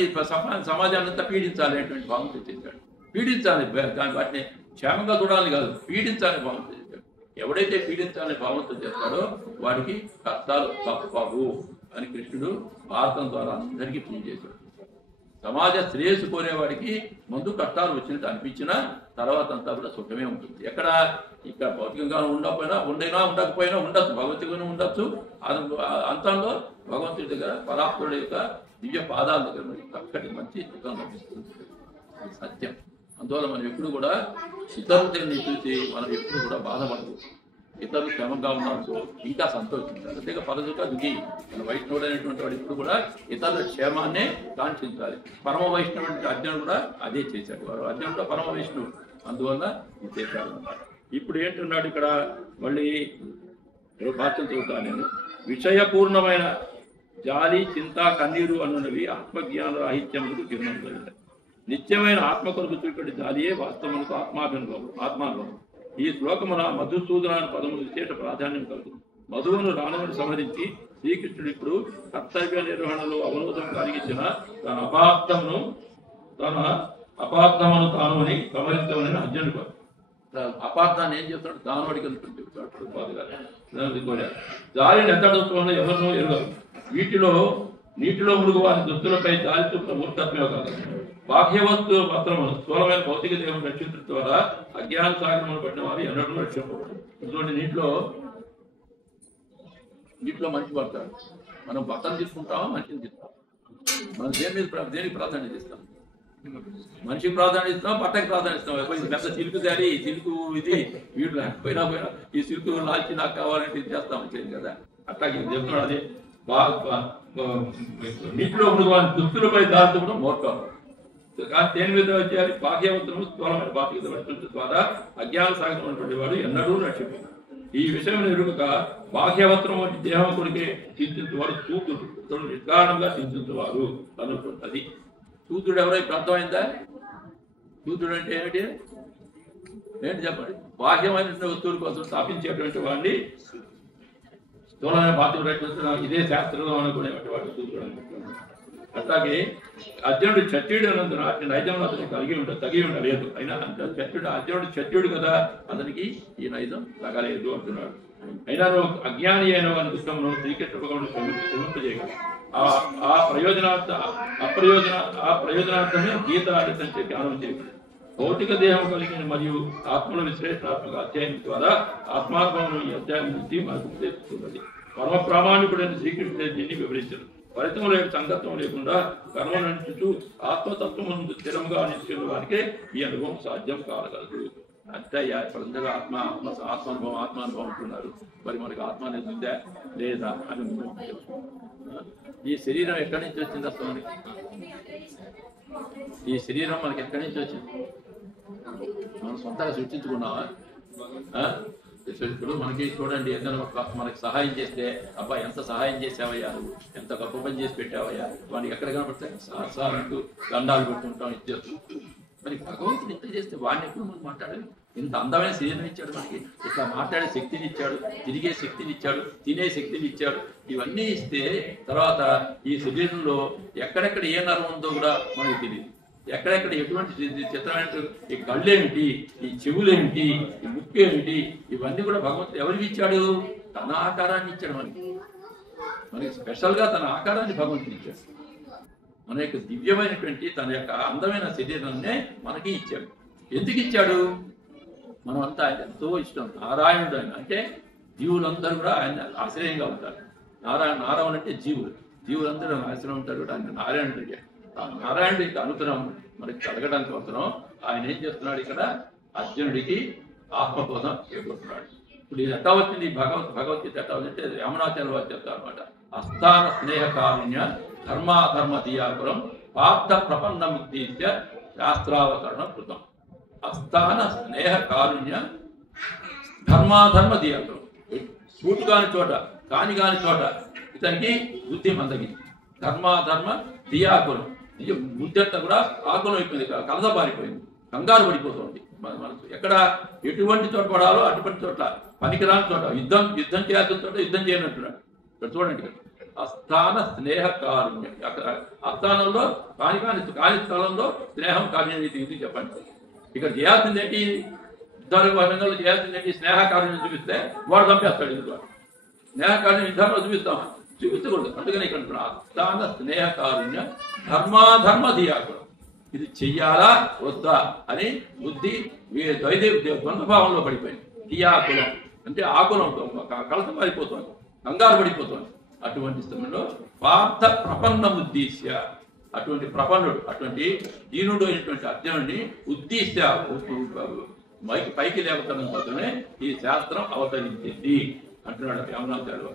సమాజాన్ని అంతా పీడించాలి అనేటువంటి భావంతో చేశాడు. పీడించాలి, దాని వాటిని క్షేమంగా చూడాలని కాదు, పీడించాలని భావంతో చేశాడు. ఎవడైతే పీడించాలని భావంతో చేస్తాడో వాడికి కష్టాలు తప్పవు అని కృష్ణుడు భారతం ద్వారా అందరికీ ప్రూవ్ చేశాడు. సమాజ శ్రేయస్సు కోరేవాడికి ముందు కష్టాలు వచ్చినట్టు అనిపించినా తర్వాత అంతా కూడా సుఖమే ఉంటుంది. ఇక్కడ భౌతికంగా ఉండకపోయినా ఉండొచ్చు, భగవంతుడిగానే ఉండొచ్చు. అంతంలో భగవంతుడి దగ్గర పరాత్ముడి యొక్క దివ్య పాదాల దగ్గర మనకి చక్కటి మంచి సుఖం లభిస్తుంది. సత్యం. అందువల్ల మనం ఎప్పుడు కూడా ఇతరులని చూసి మనం ఎప్పుడు కూడా బాధపడదు. ఇతరులు క్షేమంగా ఉన్నప్పుడు ఇంకా సంతోషించాలి. అంతేగా పరదుక దిగి మన వైష్ణవుడు అనేటువంటి వాడు ఇప్పుడు కూడా ఇతరుల క్షేమాన్నే కాంక్షించాలి. పరమ వైష్ణవుడు అర్జునుడు కూడా అదే చేశాడు. వాడు అర్జునుడు కూడా పరమ వైష్ణవుడు, అందువల్ల ఇది చేశాడు అన్నమాట. ఇప్పుడు ఏంటున్నాడు ఇక్కడ మళ్ళీ భాష్యం చదువుతాను నేను. విషయపూర్ణమైన జాలి, చింత, కన్నీరు అన్నవి ఆత్మజ్ఞాన రాహిత్యములకు చిహ్నం. నిత్యమైన ఆత్మ కొరకు చూపే జాలియే వాస్తవములకు ఆత్మానుభవం. ఈ శ్లోకమున మధుసూదన పదములు విశేష ప్రాధాన్యం కలదు. మధువును రాణువును సంహరించి శ్రీకృష్ణుడు ఇప్పుడు కర్తవ్య నిర్వహణలో అవరోధం కలిగించిన తన అపార్థమును తానుని సంహరించమని అర్జునుడు. అపార్థాన్ని ఏం చేస్తున్నాడు? దానవాడికి వెళ్తుంటాడు. జాలిని ఎంతడుతున్నా ఎవరినో ఎరగరు. నీటిలో మురుగు వారి దుస్తులపై జాలి చూపుల మూర్ఖత్వమే కాదు. బాహ్య వస్తు పత్రమును స్థూలమైన భౌతిక దేవుని రక్షించడం ద్వారా అజ్ఞాన సాగరమును పడిన వారు ఎన్నడూ రక్షింపబడదు. ఇటువంటి నీటిలో మనిషి పడతాడు. మనం బట్టలు తీసుకుంటామా, మనిషిని తీసుకుంటాం? మనం దేనికి ప్రాధాన్యత ఇస్తాం? మనిషికి ప్రాధాన్యత ఇస్తాం, బట్టకి ప్రాధాన్యత ఇస్తాం. పెద్ద సిల్క్ దాడి, సిల్కు ఇది వీడు లేకపోయినా ఈ సిల్క్ లాల్చి నాకు కావాలంటే ఇది చేస్తాం కదా. అట్లాగే చెప్తున్నాడు. అదే నీటిలో వారి దుస్తులపై దాల్చు కూడా మోర్కాలు. కానీ దేని మీద వచ్చేయాలి? బాహ్యవంతము స్థూలమైన బాహ్య ద్వారా అజ్ఞాన సాగరం వాడు ఎన్నడూ రక్షించారు. ఈ విషయం ఎరుగక బాహ్యవస్త్రం వంటి దేహం కొరికే చింతించేవాడు సూతుడు, నిర్ధారణంగా చింతించేవారు అనుకుంటుంది. సూతుడు ఎవరో ఇప్పుడు అర్థమైందా? సూతుడు అంటే ఏంటి చెప్పండి? బాహ్యమైన వస్తువుల కోసం స్థాపించేటువంటి వాడిని స్థూలమైన బాధ్యత ఇదే శాస్త్రంలో అనుకునేటువంటి వాడు సూతుడు అనుకుంటున్నాడు. అట్లాగే అర్జునుడు క్షత్రియుడు అన్నందున అతని నైజం అతనికి తగి ఉండలేదు. అయినా అర్జునుడు క్షత్రియుడు కదా, అతనికి ఈ నైజం తగలేదు అంటున్నాడు. అయినా నువ్వు అజ్ఞాని అయిన వారి దుఃఖంలో శ్రీకృష్ణ భగవానుడు క్షమింపజేయగలడు. ఆ ప్రయోజనార్థమే గీత ఆడితే జ్ఞానం చేయగలడు. భౌతిక దేహం కలిగిన మరియు ఆత్మల విశ్లేషణాత్మక అధ్యాయం ద్వారా ఆత్మానుభవం ఈ అధ్యాయం నుంచి మనకు తెలుస్తున్నది. పరమ ప్రామాణికుడైన శ్రీకృష్ణుడు దీన్ని వివరించారు. ఫలితం లేక సంగత్వం లేకుండా కర్మను నడుచుతూ ఆత్మతత్వం స్థిరంగా నిలిచిన వారికే ఈ అనుభవం సాధ్యం కాగలదు. అంటే ప్రజలుగా ఆత్మానుభవం అంటున్నారు. మరి మనకు ఆత్మ అనేది ఉందా లేదా అని ఈ శరీరం ఎక్కడి నుంచి వచ్చింది? అసలు మనకి ఈ శరీరం మనకి ఎక్కడి నుంచి వచ్చింది? మనం సొంతంగా సృష్టించుకున్నావా? ఇప్పుడు మనకి చూడండి, ఏదైనా మనకి సహాయం చేస్తే అబ్బా ఎంత సహాయం చేసావయ్యా, నువ్వు ఎంత గొప్ప పని చేసి పెట్టావయ్యా, వాడికి ఎక్కడ కనపడతాయి? సార్లు దండాలు పెట్టుకుంటాం, ఇచ్చేస్తాం. మరి భగవంతుడు ఇంత చేస్తే వాడిని ఎప్పుడు మనం మాట్లాడాలి? ఇంత అందమైన శరీరం ఇచ్చాడు మనకి, ఇట్లా మాట్లాడే శక్తిని ఇచ్చాడు, తిరిగే శక్తిని ఇచ్చాడు, తినే శక్తిని ఇచ్చాడు. ఇవన్నీ ఇస్తే తర్వాత ఈ శరీరంలో ఎక్కడెక్కడ ఏ నరం ఉందో కూడా మనకి తెలియదు. ఎక్కడెక్కడ ఎటువంటి చిత్రమైన ఈ కళ్ళేమిటి, ఈ చెవులేమిటి, ఈ ముక్కు ఏమిటి, ఇవన్నీ కూడా భగవంతుడు ఎవరికి ఇచ్చాడు? తన ఆకారాన్ని ఇచ్చాడు. మనకి స్పెషల్గా తన ఆకారాన్ని భగవంతుడు ఇచ్చాడు. మన యొక్క దివ్యమైనటువంటి తన యొక్క అందమైన శరీరాన్నే మనకి ఇచ్చాడు. ఎందుకు ఇచ్చాడు? మనం అంతా ఆయన ఎంతో ఇష్టం. నారాయణుడు ఆయన అంటే జీవులందరూ కూడా ఆయన ఆశ్రయంగా ఉంటారు. నారాయణ అంటే జీవులు. జీవులందరూ నాశనం ఉంటారు కూడా ఆయన నారాయణుడికి. నారాయణుడికి అనుగ్రహం మనకి కలగడానికి అవసరం. ఆయన ఏం చేస్తున్నాడు ఇక్కడ అర్జునుడికి ఆత్మ కోసం చేకూరుతున్నాడు. ఇప్పుడు ఇది ఎట్టా వచ్చింది భగవద్గీత ఎట్టా వచ్చింటే యమునాచార్య వారు చెప్తారు అనమాట. అస్థాన స్నేహ కారుణ్య ధర్మాధర్మ దియాకులం పార్థ ప్రపన్న ముక్తిత్య శాస్త్రావతరణ కృతం. అస్థాన స్నేహ కారుణ్య ధర్మాధర్మ దియాకులం. సూటు కాని చోట కాని చోట ఇతనికి బుద్ధి మందగింది. ధర్మాధర్మ దియాకులం. బుద్ధి అంతా కూడా ఆకులం అయిపోయింది, కలసబారిపోయింది, కంగారు పడిపోతుంది మనసు. ఎక్కడ ఎటువంటి చోట పడాలో అటువంటి చోట్ల, పనికిరాని చోట, యుద్ధం చేయాల్సిన చోట యుద్ధం చేయనట్టున్నాడు. ఇక్కడ చూడండి, అస్థాన స్నేహ కారుణ్యం. అక్కడ అస్థానంలో కాని స్థలంలో స్నేహం కారుణ్యం ఇది చెప్పండి. ఇక్కడ చేయాల్సింది ఏంటి? యుద్ధాలు చేయాల్సింది ఏంటి? స్నేహ కారుణ్యం చూపిస్తే వాడు చంపేస్తాడు. ఇది స్నేహ కారుణ్యం యుద్ధాల్లో చూపించకూడదు. అందుకని ఇక్కడ అస్థాన స్నేహ కారుణ్య ధర్మాధర్మ దియాకులం. ఇది చెయ్యాలా వద్దా అని బుద్ధి ద్వంద్వభావంలో పడిపోయింది. దియాకులం అంటే ఆకులంతో కలసం పడిపోతుంది, కంగారు పడిపోతుంది. అటువంటి సమయంలో పార్థ ప్రపన్న ఉద్దేశ్య, అటువంటి ప్రపన్నుడు, అటువంటి దీనుడు అయినటువంటి అర్జునుడిని ఉద్దేశ్య పైకి లేవతనం కోసమే ఈ శాస్త్రం అవతరించింది అంటున్నాడు యమునాచార్యులు.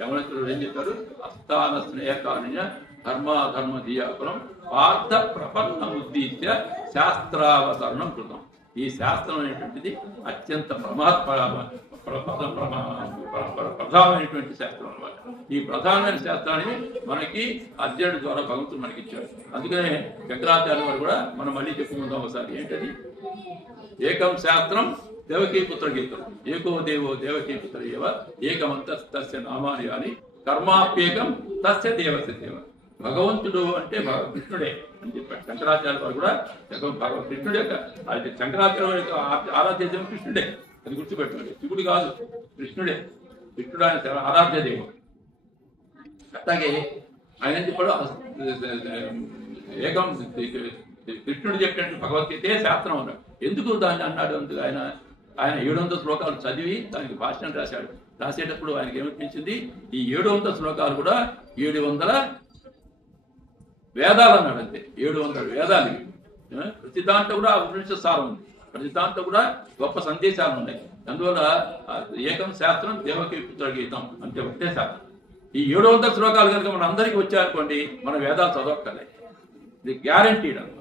యమునాచార్యులు ఏం చెప్పారు? అస్థాన స్నేహకారుణ్య ధర్మాధర్మ దియాకులం పార్థ ప్రపన్న ఉద్దేశ్య శాస్త్రావతరణం కృతం. ఈ శాస్త్రం అనేటువంటిది అత్యంత ప్రధానమైనటువంటి శాస్త్రం అన్నమాట. ఈ ప్రధానమైన శాస్త్రాన్ని మనకి అర్జునుడి ద్వారా భగవంతుడు మనకి ఇచ్చాడు. అందుకనే శంకరాచార్య వారు కూడా మనం మళ్ళీ చెప్పుకుందాం ఒకసారి. ఏంటది? ఏకం శాస్త్రం దేవకీపుత్ర గీతం, ఏకో దేవో దేవకీపుత్ర ఏవ ఏకమంత తస్య నామాని అని కర్మాప్యేకం తస్య దేవస్య దేవ. భగవంతుడు అంటే కృష్ణుడే అని చెప్పాడు శంకరాచార్య వారు కూడా. కృష్ణుడే, అది శంకరాచార్య యొక్క ఆరాధ్య దేవం కృష్ణుడే, అది గుర్తుపెట్టుకోండి. శివుడు కాదు, కృష్ణుడే. కృష్ణుడు ఆయన ఆరాధ్య దేవం. అట్లాగే ఆయన చెప్పాడు ఏకం కృష్ణుడు చెప్పినట్టు భగవద్గీతే శాస్త్రం అన్నాడు. ఎందుకు దాన్ని అన్నాడు? అందుకు ఆయన 700 శ్లోకాలు చదివి దానికి భాష్యం రాశాడు. రాసేటప్పుడు ఆయనకి ఏమనిపించింది? ఈ 700 శ్లోకాలు కూడా 700 వేదాలు అన్నాడు. అంతే, 700 వేదాలు. ప్రతి దాంట్లో కూడా ఉపనిషత్ సారం ఉంది, ప్రతి దాంట్లో కూడా గొప్ప సందేశాలు ఉన్నాయి. అందువల్ల ఏకం శాస్త్రం దేవకీ పుత్ర గీతం అంటే ఒకటే శాస్త్రం. ఈ 700 శ్లోకాలు కనుక మన అందరికీ వచ్చాయనుకోండి, మన వేదాలు చదవక్కర్లే. ఇది గ్యారంటీడ్ అన్నమాట.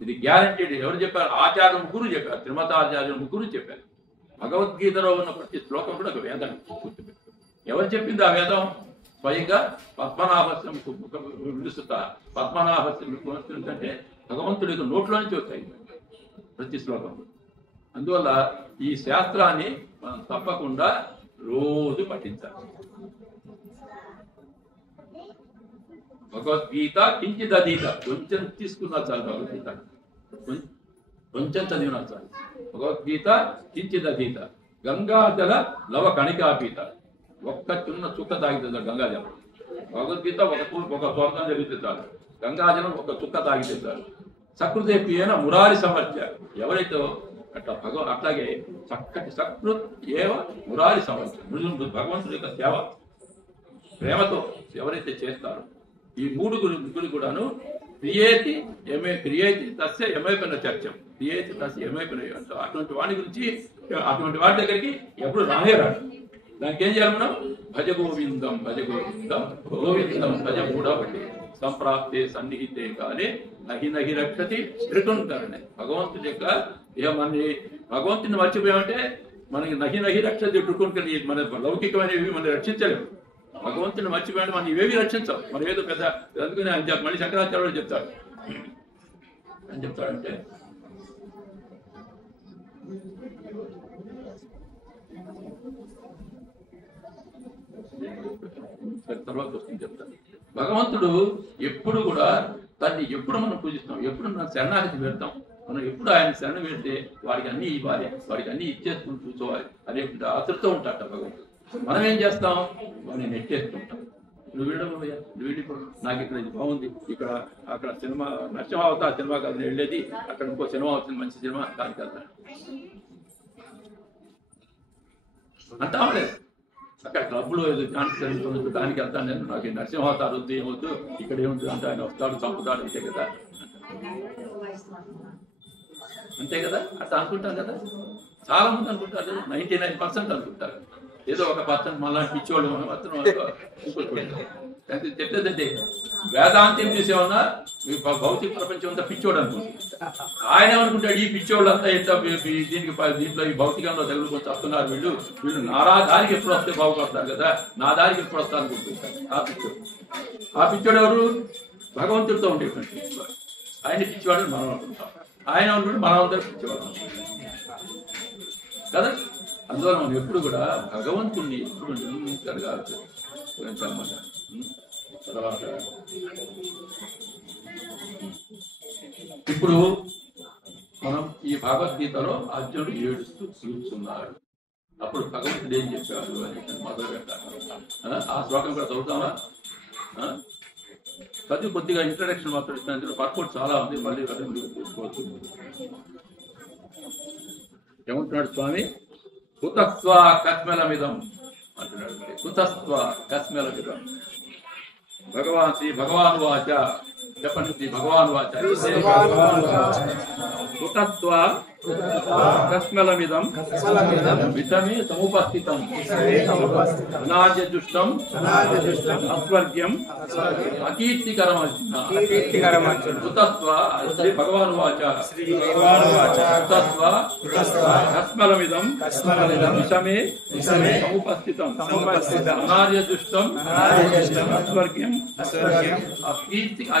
ఇది గ్యారంటీడ్. ఎవరు చెప్పారు? ఆచార్యులు ముగ్గురు చెప్పారు, త్రిమతాచార్యులు ముగ్గురు చెప్పారు. భగవద్గీతలో ఉన్న ప్రతి శ్లోకం కూడా ఒక వేదం. ఎవరు చెప్పింది ఆ వేదం? స్వయంగా పద్మనాభస్యం విడుస్తుట, పద్మనాభస్యం అంటే భగవంతుడి యొక్క నోట్లో నుంచి వచ్చాయి ప్రతి శ్లోకం. అందువల్ల ఈ శాస్త్రాన్ని మనం తప్పకుండా రోజు పఠించాలి. భగవద్గీత కించిత్ అధీత, కొంచెం తీసుకున్నా చాలు. భగవద్గీత కొంచెం చదివినా చాలు. భగవద్గీత కించిత్ అధీత, గంగాజల లవ కణికాపీత. ఒక్క చిన్న చుక్క తాగితే గంగాజలం. భగవద్గీత ఒక స్వర్గం జరిగితే చాలు. గంగాజలం ఒక చుక్క తాగితే చాలు. సకృతే పియన మురారి సమర్చ. ఎవరైతే అట్లాగే చక్కటి సకృత్ ఏవ మురారి సమర్చ, భగవంతుడి యొక్క సేవ ప్రేమతో ఎవరైతే చేస్తారో, ఈ ముగ్గురు కూడాను క్రియేతి తస్య యమైపోయిన చర్చం, క్రియేతి తస్య యమైపోయిన. అటువంటి వాడి గురించి, అటువంటి వాడి దగ్గరికి ఎప్పుడు రానే రాడు. దానికి ఏం చేయాలి మనం? భజ గోవిందం భజ గోవిందం గోవిందం భజ మూఢవటి సంప్రాప్తే సన్నిహితే కాలే నహి నహి రక్షతి త్రిటుంకరణే. భగవంతుడి యొక్క భగవంతుని మర్చిపోయామంటే మనకి నహి నహి రక్షతి త్రిటుంకరణి. మన లౌకికమైనవి మనం రక్షించలేము. భగవంతుని మర్చిపోయాడు మనం ఇవేవి రక్షించాం. మనం ఏదో పెద్ద. అందుకని ఆయన మళ్ళీ శంకరాచార్యుడు చెప్తాడు. అని చెప్తాడంటే తర్వాత వస్తుంది చెప్తాను. భగవంతుడు ఎప్పుడు కూడా దాన్ని ఎప్పుడు మనం పూజిస్తాం, ఎప్పుడు మనం శరణాగతి పెడతాం, మనం ఎప్పుడు ఆయన శరణ పెడితే వాడికి అన్ని ఇవ్వాలి, వాడికి అన్ని ఇచ్చేసుకుని కూర్చోవాలి అనేటువంటి ఆతృతో ఉంటాట భగవంతుడు. మనం ఏం చేస్తాం? వాడిని నెట్టేస్తుంటాం. నువ్వు వెళ్ళిపో, నాకు ఇక్కడ ఇది బాగుంది, ఇక్కడ అక్కడ సినిమా నరసింహావతార సినిమా కాదు నేను వెళ్ళేది, అక్కడ ఇంకో సినిమా అవుతుంది, మంచి సినిమా, దానికి వెళ్తాను అంటాం లేదు. అక్కడ క్లబ్లో ఏదో ఛాన్స్ జరుగుతుంది, దానికి వెళ్తాను నేను, నాకు నరసింహావతారు వద్దు ఏమొద్దు, ఇక్కడ ఏముంది అంటే ఆయన వస్తాడు చంపుతాడు అంతే కదా, అంతే కదా, అట్లా అనుకుంటారు కదా. చాలా మంది అనుకుంటారు, 99% అనుకుంటారు. ఏదో 1% మళ్ళీ పిచ్చోళ్ళు మాత్రం చెప్పేదంటే వేదాంతం చూసేమన్నా మీ భౌతిక ప్రపంచం అంతా పిచ్చోడు అనుకుంటారు. ఆయన ఏమనుకుంటాడు, ఈ పిచ్చోళ్ళు అంతా ఎంత దీంట్లో ఈ భౌతికంలో తగులుకొని వస్తున్నారు, వీళ్ళు నా దారికి ఎప్పుడు వస్తే బాగుపడతారు కదా, నా దారికి ఎప్పుడు వస్తారు అనుకుంటుంటారు. ఆ పిచ్చోడు ఎవరు? భగవంతుడితో ఉండేటువంటి ఆయన పిచ్చివాడు మనం అనుకుంటాం, ఆయన అనుకుంటే మనం అందరూ పిచ్చివాడు కదా. అందువల్ల మనం ఎప్పుడు కూడా భగవంతుణ్ణి ఎప్పుడు జరగాలి. తర్వాత ఇప్పుడు మనం ఈ భగవద్గీతలో అర్జునుడు ఏడుస్తూ చూస్తున్నాడు. అప్పుడు భగవంతుడు ఏం చెప్పాడు అని మొదలు పెట్టాలి. ఆ శ్లోకం కూడా చదువుతామా? చదివి కొద్దిగా ఇంట్రడక్షన్ మాత్రం ఇస్తాను, పర్పోర్ట్ చాలా ఉంది, మళ్ళీ చూసుకోవచ్చు. ఏమంటున్నాడు స్వామి? కుతస్వ కస్మలమిదం అంటున్నాడు. కుతస్వ కస్మలమిదం. భగవాన్ శ్రీ భగవాన్ వాచ, చెప్పండి, శ్రీ భగవాన్ వాచ. కుతస్వ కస్మలమిదం విషమే సముపస్థితం అనాద్యదుష్టం అస్వర్గ్యం అకీర్తికరం అర్జున. కుతస్వ శ్రీ భగవాన్ వాచ కుతస్వ కస్మలమిదం విషమే సముపస్థితం అనాద్యదుష్టం అస్వర్గ్యం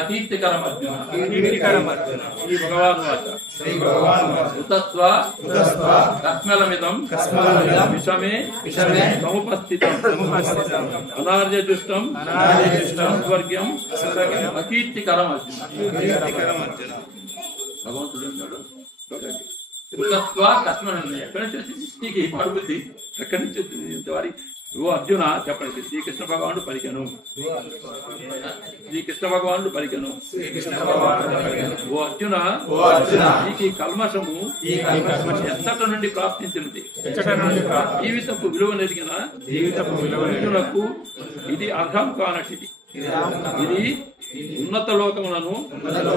అకీర్తికరం అర్జున. శ్రీ భగవాన్ వాచ కస్మలమిదం విషమే సముపస్థితం అనార్యజుష్టం అస్వర్గ్యం అకీర్తికరం అర్జున. భగవంతుడు అన్నాడు, కస్మలం ఎక్కడి నుంచి వచ్చింది నీకు ఈ పడుతుంది, ఎక్కడి నుంచి వచ్చింది ఇంతవారి? ఓ అర్జున చెప్పండి, శ్రీకృష్ణ భగవానుడు పలికెను, శ్రీకృష్ణ భగవానుడు పలికెను. ఓ అర్జున, నీకు ఈ కల్మషము ఎచ్చట నుండి ప్రాప్తించినది, జీవితపు విలువ నెరిగిన అర్జునకు ఇది అర్హం కానటిది, ఇది ఉన్నత లోకములను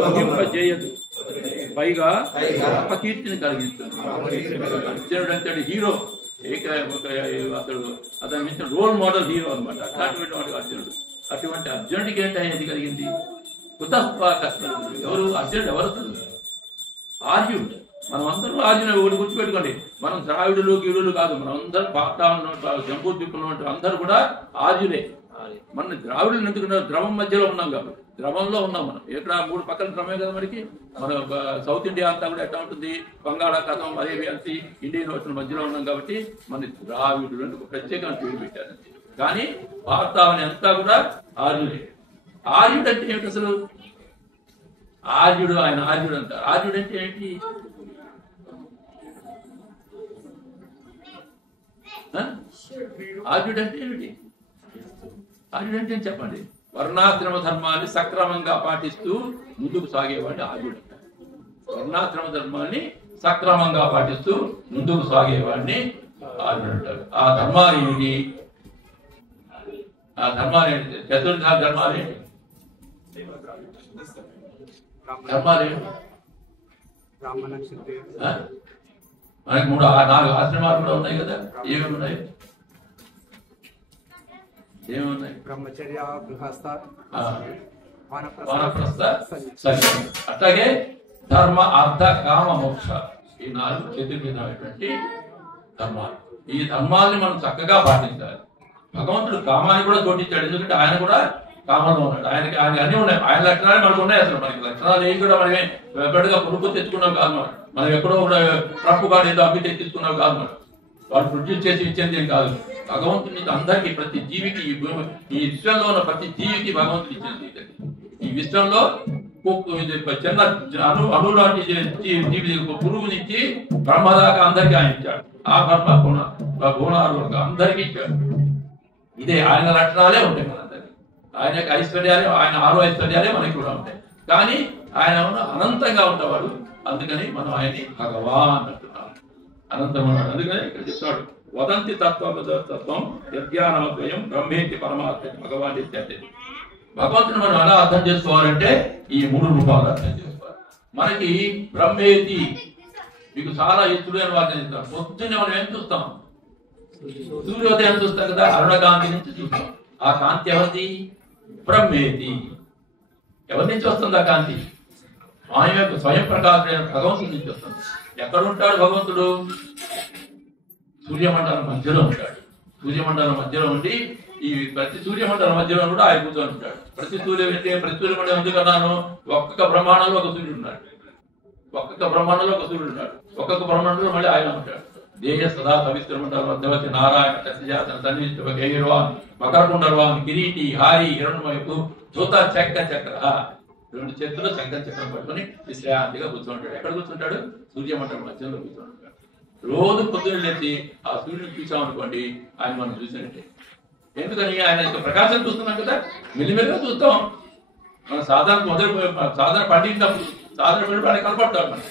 ముగింపజేయదు, పైగా అపకీర్తిని కలిగిస్తుంది. అర్జునుడు అంటే హీరో, అతను మించిన రోల్ మోడల్ హీరో అనమాట. అట్లాంటి అర్జునుడు. అటువంటి అర్జునుడికి ఏంటి అనేది కలిగింది? కుతస్వ కస్మలం. ఎవరు అర్జునుడు? ఎవరు? ఆర్యుడు. మనం అందరూ ఆర్జునుడు. ఒకటి గుర్తుపెట్టుకోండి, మనం ద్రావిడులు గీడులు కాదు, మనం అందరూ పాతాళంలో జంబూద్వీపంలో అందరూ కూడా ఆర్యులే. మన ద్రావిడులు ఎందుకున్నారు? ద్రవం మధ్యలో ఉన్నాం కాబట్టి, ద్రవంలో ఉన్నాం మనం. ఇక్కడ 3 పక్కల ద్రవమే కదా మనకి. మన సౌత్ ఇండియా అంతా కూడా ఎట్లా ఉంటుంది, బంగాళాఖాతం, అరేబియన్స్, ఇండియన్ ఓషన్ మధ్యలో ఉన్నాం కాబట్టి మన ద్రావిడులు అని ప్రత్యేకంగా పేరు పెట్టారు. కానీ భారతావని అంతా కూడా ఆర్యుడే. ఆర్యుడు అంటే ఏమిటి అసలు? ఆర్యుడు, ఆయన ఆర్యుడు అంటారు. ఆర్యుడు అంటే ఏంటి? ఆర్యుడు అంటే ఏమిటి? ఆర్యుడు అంటే చెప్పండి. వర్ణాశ్రమ ధర్మాన్ని సక్రమంగా పాటిస్తూ ముందుకు సాగేవాడిని ఆర్యుడు అంటారు. వర్ణాశ్రమ ధర్మాన్ని సక్రమంగా పాటిస్తూ ముందుకు సాగేవాడిని ఆర్యుడు అంటారు. ఆ ధర్మాలు ఏమిటి? ఆ ధర్మాలు ఏంటి? చతుర్విధ ధర్మాలు ఏంటి? ధర్మాలు ఏంటి? మనకి 4 ఆశ్రమాలు కూడా ఉన్నాయి కదా. ఏమేమి ఉన్నాయి? ఏమున్నాయి? బ్రహ్మచర్య, గృహస్థ, వానప్రస్థ, సన్యాసం. అట్లాగే ధర్మ, అర్థ, కామ, మోక్ష, ఈ 4 చతుర్విధమైనటువంటి ధర్మాలు. ఈ ధర్మాల్ని మనం చక్కగా పాటించాలి. భగవంతుడు కామాన్ని కూడా తోటించాడు, ఎందుకంటే ఆయన కూడా కామంలో ఉన్నాడు. ఆయనకి అన్ని ఉన్నాయి. ఆయన లక్షణాలు మనకు ఉన్నాయి. అసలు మనకి లక్షణాలు ఏం కూడా మనమే ఎక్కడిగా కొనుక్కు తెచ్చుకున్నాం కాదు. మనం ఎక్కడో కూడా ట్రక్కు కాదు ఏదో అబ్బి తెచ్చుకున్నాం కాదు. వాడు ప్రొడ్యూస్ చేసి ఇచ్చేది ఏం కాదు. భగవంతుని అందరికీ, ప్రతి జీవికి, ఈ విశ్వంలో ఉన్న ప్రతి జీవికి భగవంతుడు ఇచ్చేది. ఈ విశ్వంలో చిన్న అణు లాంటి జీవి పురుగునిచ్చి బ్రహ్మ దాకా అందరికీ ఆయన ఇచ్చాడు. ఆ బ్రహ్మ గుణాలు అందరికీ ఇచ్చాడు. ఇదే ఆయన లక్షణాలే ఉంటాయి మనందరికీ. ఆయన యొక్క ఐశ్వర్యాలే, ఆయన 6 ఐశ్వర్యాలే మనకి కూడా ఉంటాయి. కానీ ఆయన అనంతంగా ఉండేవాడు. అందుకని మనం ఆయన్ని భగవాన్ అంటున్నాం. అనంతమైన. అందుకని ఇక్కడ చెప్తాడు వదంతి తత్వం యజ్ఞానమద్వయం బ్రహ్మేతి పరమాత్మ భగవాన్ ఇత్యర్థి. భగవంతుని మనం ఎలా అర్థం చేసుకోవాలంటే ఈ 3 రూపాలు అర్థం చేసుకోవాలి. మనకి బ్రహ్మేతి మీకు చాలా ఎత్తుడైన వాటిని చెప్తాం. పొద్దున్నే మనం ఏం చూస్తాం? సూర్యోదయం చూస్తాం కదా, అరుణకాంతి నుంచి చూస్తాం. ఆ కాంతి ఎవరిది? బ్రహ్మేతి. ఎవరి నుంచి వస్తుంది ఆ కాంతి? ఆయన యొక్క స్వయం ప్రకాశమైన భగవంతుడి నుంచి వస్తుంది. ఎక్కడ ఉంటాడు భగవంతుడు? సూర్యమండలం మధ్యలో ఉంటాడు. సూర్యమండలం మధ్యలో ఉండి ఈ ప్రతి సూర్యమండలం మధ్యలో కూడా ఆయన కూర్చొని ఉంటాడు. ప్రతి సూర్యమండలం ఎందుకన్నాను? ఒక్కొక్క బ్రహ్మాండంలో ఒక సూర్యుడు ఉన్నాడు. ఒక్కొక్క బ్రహ్మాండంలో ఒక సూర్యుడు ఉన్నాడు. ఒక్కొక్క బ్రహ్మాండంలో మళ్ళీ ఆయన ఉంటాడు. దేయ సదా పవిత్రమండలం మధ్యవర్తి నారాయణ సత్యజాతన సన్నిహిత గైర్వాన్ మకరకుండర్వాన్ కిరీటి హారి హిరణ్మయకు ధూత చక్ర 2 చేతులు చక్రం పట్టుకొని విశ్రాంతిగా కూర్చుంటాడు. ఎక్కడ కూర్చుంటాడు? సూర్యమండలం మధ్యలో కూర్చుంటాడు. రోజు పొద్దున్న లేచి ఆ సూర్యుని చూసామనుకోండి, ఆయన మనం చూసినట్టే. ఎందుకని? ఆయన యొక్క ప్రకాశం చూస్తున్నాం కదా, మెల్లిమెల్లిగా చూస్తాం. మనం సాధారణ పండించినప్పుడు ఆయన కనపడతాడు. మనం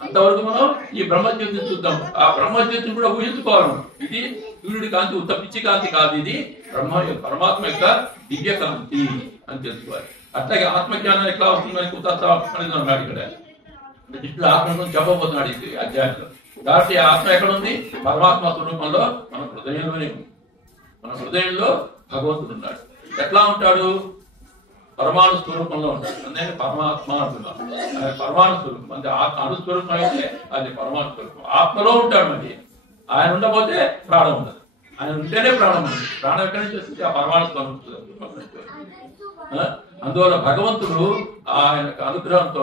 అంతవరకు మనం ఈ బ్రహ్మజ్యోతిని చూద్దాం. ఆ బ్రహ్మజ్యోతిని కూడా ఊహించుకోవాలి. ఇది సూర్యుడి కాంతి, ఉత్త పిచ్చి కాంతి కాదు. ఇది పరమాత్మ యొక్క దివ్య కాంతి అని తెలుసుకోవాలి. అట్లాగే ఆత్మజ్ఞానం ఎట్లా వస్తుందని అన్నాడు ఇక్కడ. ఇట్లా ఆత్మ గురించి చెప్పబోతున్నాడు ఇది అధ్యాయంలో. కాబట్టి ఆత్మ ఎక్కడ ఉంది? పరమాత్మ స్వరూపంలో మన హృదయంలోనే ఉంది. మన హృదయంలో భగవంతుడు ఉన్నాడు. ఎట్లా ఉంటాడు? పరమాణు స్వరూపంలో ఉంటాడు. అందుకే పరమాత్మ అంటున్నాడు. పరమాణు స్వరూపం అంటే అణుస్వరూపం అయితే అది పరమాణు స్వరూపం. ఆత్మలో ఉంటాడు. మరి ఆయన ఉండకపోతే ప్రాణం ఉండదు. ఆయన ఉంటేనే ప్రాణం ఉంది. ప్రాణం ఎక్కడి నుంచి వస్తుంది? ఆ పరమాణు స్వరూపం. అందువల్ల భగవంతుడు ఆయన అనుగ్రహంతో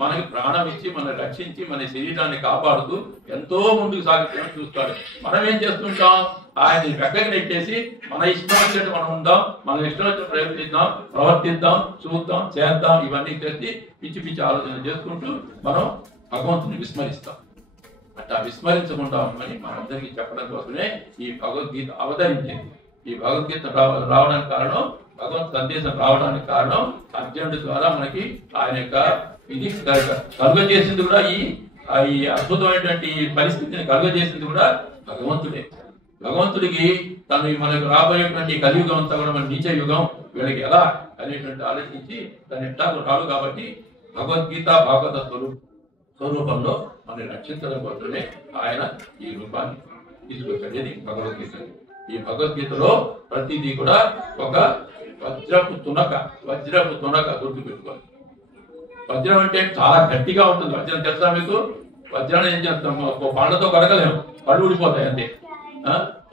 మనకి ప్రాణం ఇచ్చి మనం రక్షించి మన శరీరాన్ని కాపాడుతూ ఎంతో ముందుకు సాగించడం చూస్తాడు. మనం ఏం చేస్తుంటాం? ఆయన్ని వెక్కకి నెట్టేసి మన ఇష్టం వచ్చినట్టు మనం ఉందాం, మన ఇష్టం వచ్చినట్టు ప్రయత్నిద్దాం, ప్రవర్తిద్దాం, చూద్దాం, చేద్దాం, ఇవన్నీ చేసి పిచ్చి పిచ్చి ఆలోచన చేసుకుంటూ మనం భగవంతుని విస్మరిస్తాం. అట్లా విస్మరించకుండా అని మనందరికీ చెప్పడం కోసమే ఈ భగవద్గీత అవతరించింది. ఈ భగవద్గీత రావడానికి కారణం, భగవంతు సందేశం రావడానికి కారణం అర్జునుడి ద్వారా మనకి ఆయన యొక్క ఇది కలుగజేసింది కూడా ఈ అద్భుతమైనటువంటి పరిస్థితిని కలుగజేసింది కూడా భగవంతుడే. భగవంతుడికి తను మనకు రాబోయేటువంటి కలియుగం అంతా కూడా మన నీచ యుగం, వీళ్ళకి ఎలా అనేటువంటి ఆలోచించి తను ఎట్లా రాడు. కాబట్టి భగవద్గీత భాగవత స్వరూపంలో మనం రక్షించడం కోసమే ఆయన ఈ రూపాన్ని తీసుకొచ్చేది భగవద్గీత. ఈ భగవద్గీతలో ప్రతిదీ కూడా ఒక వజ్రపు తునక గుర్తు పెట్టుకోవాలి. వజ్రం అంటే చాలా గట్టిగా ఉంటుంది. వజ్రం తెలుసా మీకు? వజ్రాన్ని ఏం చేస్తాం? పళ్ళతో కొరకలేము, పళ్ళు ఊడిపోతాయి అంతే.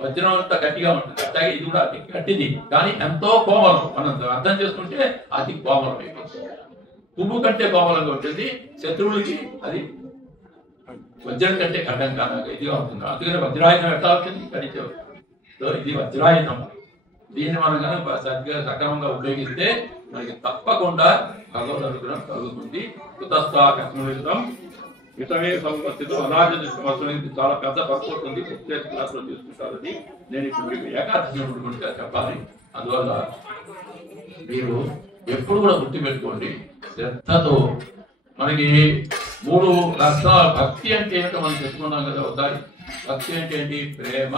వజ్రం అంతా గట్టిగా ఉంటుంది. అట్లాగే ఇది కూడా అతి గట్టిది, కానీ ఎంతో కోమలం. మనం అర్థం చేసుకుంటే అతి కోమలం అయిపోతుంది. పువ్వు కంటే కోమలంగా ఉంటుంది. శత్రువులకి అది వజ్రం కంటే కఠంగా ఇదిగా ఉంటుంది. అందుకని వజ్రాయుధం ఎట్లా అవుతుంది? కడిచే. ఇది వజ్రాయుధం. దీన్ని మనం కనుక సక్రమంగా ఉపయోగిస్తే మనకి తప్పకుండా భగవద్ అనుగ్రహం కలుగుతుంది. కుతస్థాకృతం ఇతమే సంపత్తితో అనాజ చాలా పెద్ద భక్తి ఉంది. ప్రత్యేక క్లాసులో తీసుకుంటారు. అది నేను ఇప్పుడు మీకు ఏకాదశి గురించి చెప్పాలి. అందువల్ల మీరు ఎప్పుడు కూడా గుర్తుపెట్టుకోండి, శ్రద్ధతో. మనకి 3 లక్షణాల భక్తి అంటే ఏంటో మనం చెప్పుకున్నాం కదా ఒకసారి. భక్తి అంటే ఏంటి? ప్రేమ,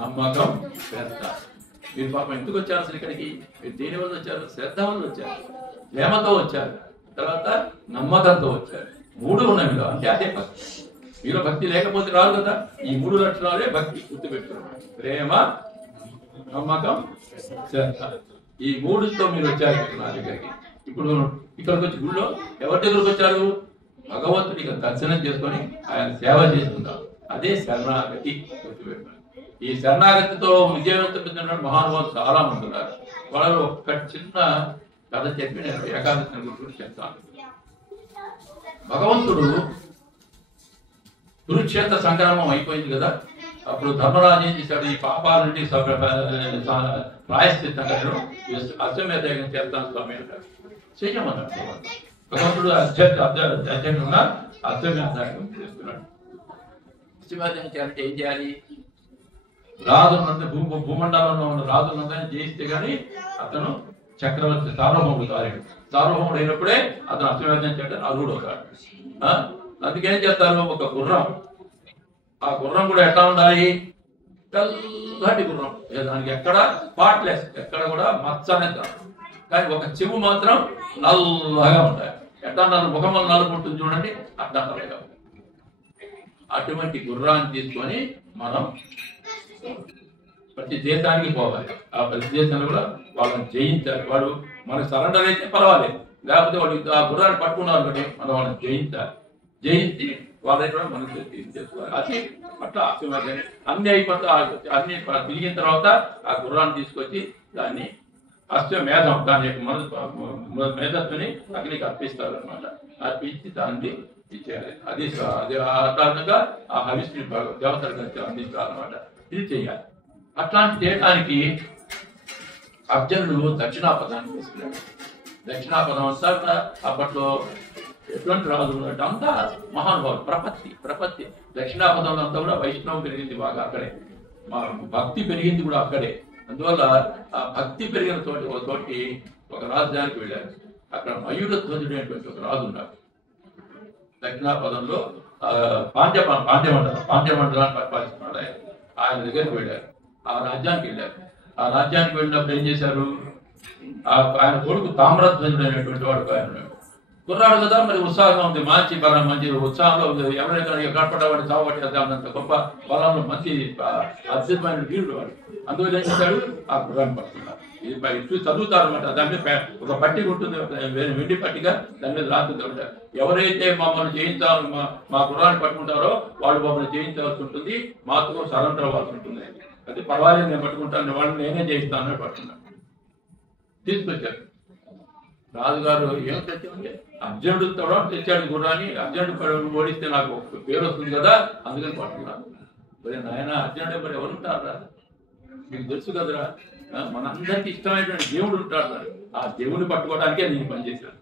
నమ్మకం, శ్రద్ధ. మీరు పాపం ఎందుకు వచ్చారు అసలు ఇక్కడికి? మీరు దేని వల్ల వచ్చారు? శ్రద్ధ వల్ల వచ్చారు, ప్రేమతో వచ్చారు, తర్వాత నమ్మకంతో వచ్చారు. 3 ఉన్నాయి మీరు, అంటే అదే భక్తి. మీరు భక్తి లేకపోతే రాదు కదా. ఈ 3 లక్షణాలే భక్తి. గుర్తుపెట్టుకోండి, ప్రేమ, నమ్మకం, శ్రద్ధ. ఈ 3తో మీరు వచ్చారు నా దగ్గరికి. ఇప్పుడు ఇక్కడికి వచ్చి గుళ్ళో ఎవరి దగ్గరకు వచ్చారు? భగవంతుడికి దర్శనం చేసుకొని ఆయన సేవ చేస్తున్నారు. అదే శరణాగతి. గుర్తుపెట్టుకోండి. ఈ శరణాగతితో విజయవంతమైన మహానుభావులు చాలా మంది ఉన్నారు. వాళ్ళు ఒక చిన్న కథ చెప్పి నేను ఏకాదశి గురించి చెప్తాను. భగవంతుడు కురుక్షేత్ర సంగ్రామం అయిపోయింది కదా. అప్పుడు ధర్మరాజు ఏం చేశాడు? ఈ పాపాల నుండి ప్రాయశ్చిత్తంగా అశ్వమేధ యాగం చేస్తాను స్వామి అంటారు. చెయ్యమన్నాడు భగవంతుడు. అధ్యక్షుడుగా అశ్వమేధ యాగం చేస్తున్నాడు. అశ్వమేధ యాగం చేయాలంటే ఏం చేయాలి? రాజులంతా భూమండలంలో ఉన్న రాజులందరినీ జయిస్తే గానీ అతను చక్రవర్తి సార్వభౌముడు కాలేడు. సార్వభౌముడు అయినప్పుడే అతను అశ్వమేధం చేయడం అర్హుడు అవుతాడు. అందుకేం చేస్తారు? ఒక గుర్రం. ఆ గుర్రం కూడా ఎట్లా ఉండాలి? తెల్లటి గుర్రం, దానికి ఎక్కడ స్పాట్లెస్, ఎక్కడ కూడా మచ్చ అనేది రాదు. కానీ ఒక చెవు మాత్రం నల్లగా ఉంటాయి. ఎట్లా ముఖం నలుపు ఉంటుంది చూడండి, అట్లా నల్లగా ఉంటుంది. అటువంటి గుర్రాన్ని తీసుకొని మనం ప్రతి దేశానికి పోవాలి. ఆ ప్రతి దేశంలో కూడా వాళ్ళని జయించాలి. వాడు మనకు సరెండర్ అయితే పర్వాలేదు, లేకపోతే వాడు ఆ గుర్రాన్ని పట్టుకున్నారు కాబట్టి మనం వాళ్ళని జయించాలి. జయించి వాళ్ళని కూడా మనం చేసుకోవాలి. అది అట్లా అన్ని అయిపోతే అన్ని తిరిగిన తర్వాత ఆ గుర్రాన్ని తీసుకొచ్చి దాన్ని అశ్వమేధం, దాని యొక్క మేధస్సుని అగ్నికి అర్పిస్తారు అనమాట. అర్పించి దాన్ని ఇచ్చేయాలి. అది ఆ కారణంగా ఆ హవిష్ని దేవతలకు అందిస్తారు అనమాట. ఇది చేయాలి. అట్లాంటి చేయడానికి అర్జునుడు దక్షిణాపదాన్ని తీసుకున్నాడు. దక్షిణాపదం అంతా అప్పట్లో ఎటువంటి రాజు ఉన్నట్టు అంతా మహానుభావులు, ప్రపత్తి దక్షిణాపదంలో అంతా కూడా వైష్ణవం పెరిగింది బాగా అక్కడే, మా భక్తి పెరిగింది కూడా అక్కడే. అందువల్ల ఆ భక్తి పెరిగిన తోటి ఒక రాజధానికి వెళ్ళారు. అక్కడ మయూరధ్వజుడు అనేటువంటి ఒక రాజు ఉన్నాడు. దక్షిణాపదంలో పాండ్యమండలాన్ని పరిపాలిస్తున్నాడు ఆయన దగ్గరికి వెళ్ళారు. ఆ రాజ్యానికి వెళ్ళారు. ఆ రాజ్యానికి వెళ్ళినప్పుడు ఏం చేశారు, ఆయన కొడుకు తామ్రధ్వజుడు అనేటువంటి వాడు ఆయన కుర్రాడు కదా, మరి ఉత్సాహంగా ఉంది, మంచి ఉత్సాహంలో ఎవరైనా ఎక్కడపడ్డవాడిని చావబట్టేంత గొప్ప బలంలో మంచి అద్భుతమైన వీరుడు వాడు. అందువల్ల ఏం చేశాడు, ఆ గుర్రాన్ని పడుతున్నారు. ఇది చదువుతారు అనమాట. దాని మీద ఒక పట్టిక ఉంటుంది, వెండి పట్టిక, దాని మీద రాస్తుంది. ఎవరైతే మమ్మల్ని జయించాలి, మా గుర్రాన్ని పట్టుకుంటారో వాళ్ళు మమ్మల్ని జయించాల్సి ఉంటుంది, మాతో సరెండర్ అవ్వాల్సి ఉంటుంది. అది పర్వాలేదు, నేను పట్టుకుంటాను, వాళ్ళని నేనే జయిస్తానని పట్టుకున్నాను. తీసుకొచ్చారు. రాజుగారు ఏం తెచ్చామంటే అర్జునుడు తెచ్చాడు గుర్రాన్ని. అర్జునుడు ఓడిస్తే నాకు పేరు వస్తుంది కదా, అందుకని పట్టుకున్నాను. మరి నాయన అర్జునుడు మరి ఎవరు ఉంటారా, మీకు తెలుసు కదరా, మనందరికీ ఇష్టమైనటువంటి దేవుడు ఉంటాడు. ఆ దేవుడిని పట్టుకోవడానికే నేను పనిచేశాను.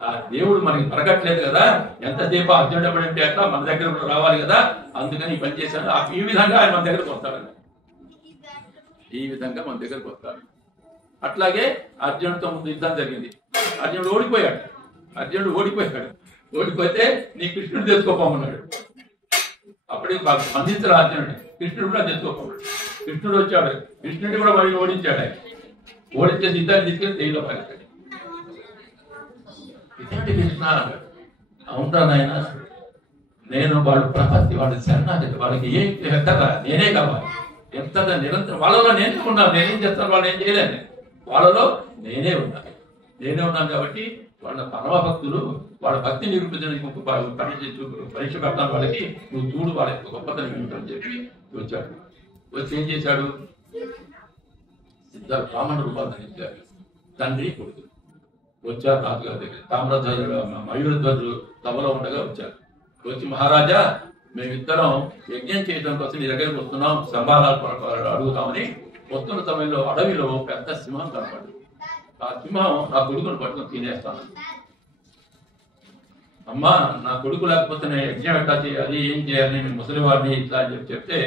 ఆ దేవుడు మనకి దొరకట్లేదు కదా, ఎంతసేపు అర్జునుడు ఎప్పుడంటే అట్లా మన దగ్గర కూడా రావాలి కదా, అందుకని ఈ పని చేశాను. ఈ విధంగా ఆయన మన దగ్గరకు వస్తాడు. ఈ విధంగా మన దగ్గరకు వస్తాడు. అట్లాగే అర్జునుడితో ముందు యుద్ధం జరిగింది. అర్జునుడు ఓడిపోయాడు. ఓడిపోతే నీ కృష్ణుడు తెచ్చుకోపోమన్నాడు. అప్పటికి స్పందించరు అర్జునుడు. కృష్ణుడు కూడా తెచ్చుకోపోయాడు. కృష్ణుడు వచ్చాడు. కృష్ణుడిని కూడా వాడిని ఓడించాడు. ఆయన ఓడించే యుద్ధాన్ని తీసుకెళ్ళి తెయ్యలో పారేశాడు. ఇటువంటి కృష్ణ అవునా నాయన, నేను వాళ్ళు ప్రపత్తి, వాళ్ళ శరణాగతి, వాళ్ళకి ఏం కదా నేనే కావాలి, ఎంతగా నిరంతరం వాళ్ళలో నేనే ఉన్నాను. నేనేం చేస్తాను, వాళ్ళు ఏం చేయలేను, వాళ్ళలో నేనే ఉన్నాను కాబట్టి వాళ్ళ పరమ భక్తులు, వాళ్ళ భక్తి నిరూపించడానికి పరీక్ష పెడతాను వాళ్ళకి, నువ్వు చూడు వాళ్ళ యొక్క గొప్పతనం ఏమిటని చెప్పి వచ్చాడు. వచ్చి ఏం చేశాడు, ఇద్దరు బ్రాహ్మణ రూపాలు ధరించారు. తండ్రి కొడుకు వచ్చారు రాజుగారి దగ్గర. తామ్రధ్వజుడు మయూరధ్వజుడు సభలో ఉండగా వచ్చారు. వచ్చి మహారాజా, మేమిద్దరం యజ్ఞం చేయడం కోసం నీ దగ్గరికి వస్తున్నాం, సంభారాలు అడుగుతామని వస్తున్న సమయంలో అడవిలో పెద్ద సింహం కనపడింది. ఆ సింహం నా కొడుకును పట్టుకొని తినేస్తాను. అమ్మా, నా కొడుకు లేకపోతే నేను యజ్ఞం ఎట్లా చేయాలి, ఏం చేయాలి, నేను ముసలి వాడిని ఇట్లా అని చెప్పి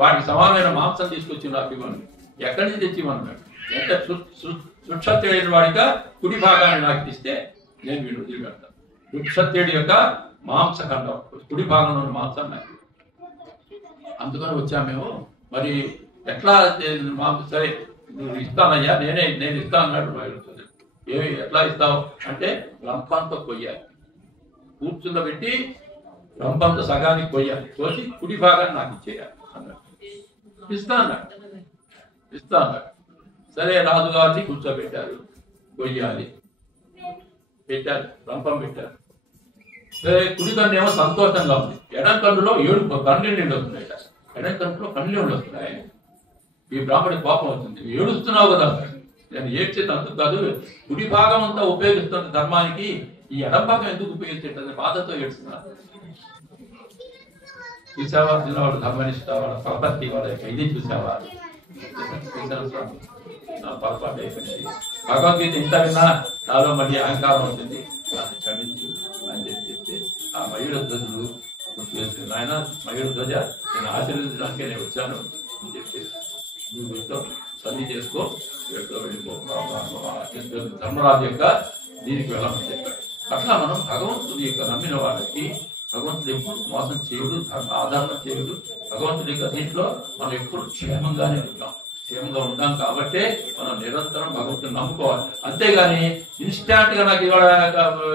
వాటికి సమానమైన మాంసం తీసుకొచ్చి నాకు ఇవ్వండి. ఎక్కడి నుంచి తెచ్చి ఇవ్వన్నాడు. ఎంత సుక్షత్రుడైన వాడిగా కుడి భాగాన్ని నాకు ఇస్తే నేను వీడు వదిలిపెడతాను. సుక్షత్రుడి యొక్క మాంసఖండం, కుడి భాగంలో మాంసం నాకు. అందుకని వచ్చామేమో, మరి ఎట్లా మాంసం, సరే నువ్వు ఇస్తానయ్యా, నేను ఇస్తా అన్నాడు. ఏమి ఎట్లా ఇస్తావు అంటే, రంపంతో కొయ్యాలి, కూర్చుంద పెట్టి రంపంతో సగానికి కొయ్యాలి, కోసి కుడి భాగాన్ని నాకు ఇచ్చేయాలి అన్నాడు. ఇస్తా అన్నాడు. సరే రాజుగారిని కూర్చోబెట్టారు, కొయ్యాలి పెట్టారు, రంపం పెట్టారు. సరే కుడి కన్ను ఏమో సంతోషంగా ఉంది, ఎడం కన్నులో 7 కన్నులు నీళ్ళు వస్తున్నాయి. ఎడం కన్నులో కన్నులు వస్తున్నాయి. ఈ బ్రాహ్మణి కోపం వచ్చింది. ఏడుస్తున్నావు కదా, నేను ఏడ్చేది అందుకు కాదు, కుడి భాగం అంతా ఉపయోగిస్తున్న ధర్మానికి ఈ ఎడం భాగం ఎందుకు ఉపయోగించేటది బాధతో ఏడుస్తున్నా. చూసావా చిన్నవాడు ధర్మనిష్ట, వాళ్ళ ప్రపత్తి, వాళ్ళ యొక్క ఇది చూసావా, పొరపాటు అయిపోయింది. భగవద్గీత ఇంత విన్నా నాలో మళ్ళీ అహంకారం వచ్చింది, దాన్ని క్షమించు అని చెప్పి ఆ మయూరధ్వజుడు ఆయన మయూరధ్వజ నేను ఆశీర్వదించడానికే నేను వచ్చాను అని చెప్పి నువ్వు వీటితో సన్ని చేసుకో, వీటితో వెళ్ళిపో, ధర్మరాజు యొక్క దీనికి వెళ్ళమని చెప్పాడు. అట్లా మనం భగవంతుడి యొక్క నమ్మిన వాళ్ళకి భగవంతుడు ఎప్పుడు మోసం చేయడు, ఆదరణ చేయడు, భగవంతుడి యొక్క దీంట్లో మనం ఎప్పుడు క్షేమంగానే ఉంటాం. క్షేమంగా ఉంటాం కాబట్టే మనం నిరంతరం భగవంతుని నమ్ముకోవాలి. అంతేగాని ఇన్స్టాంట్ గా నాకు ఇవాళ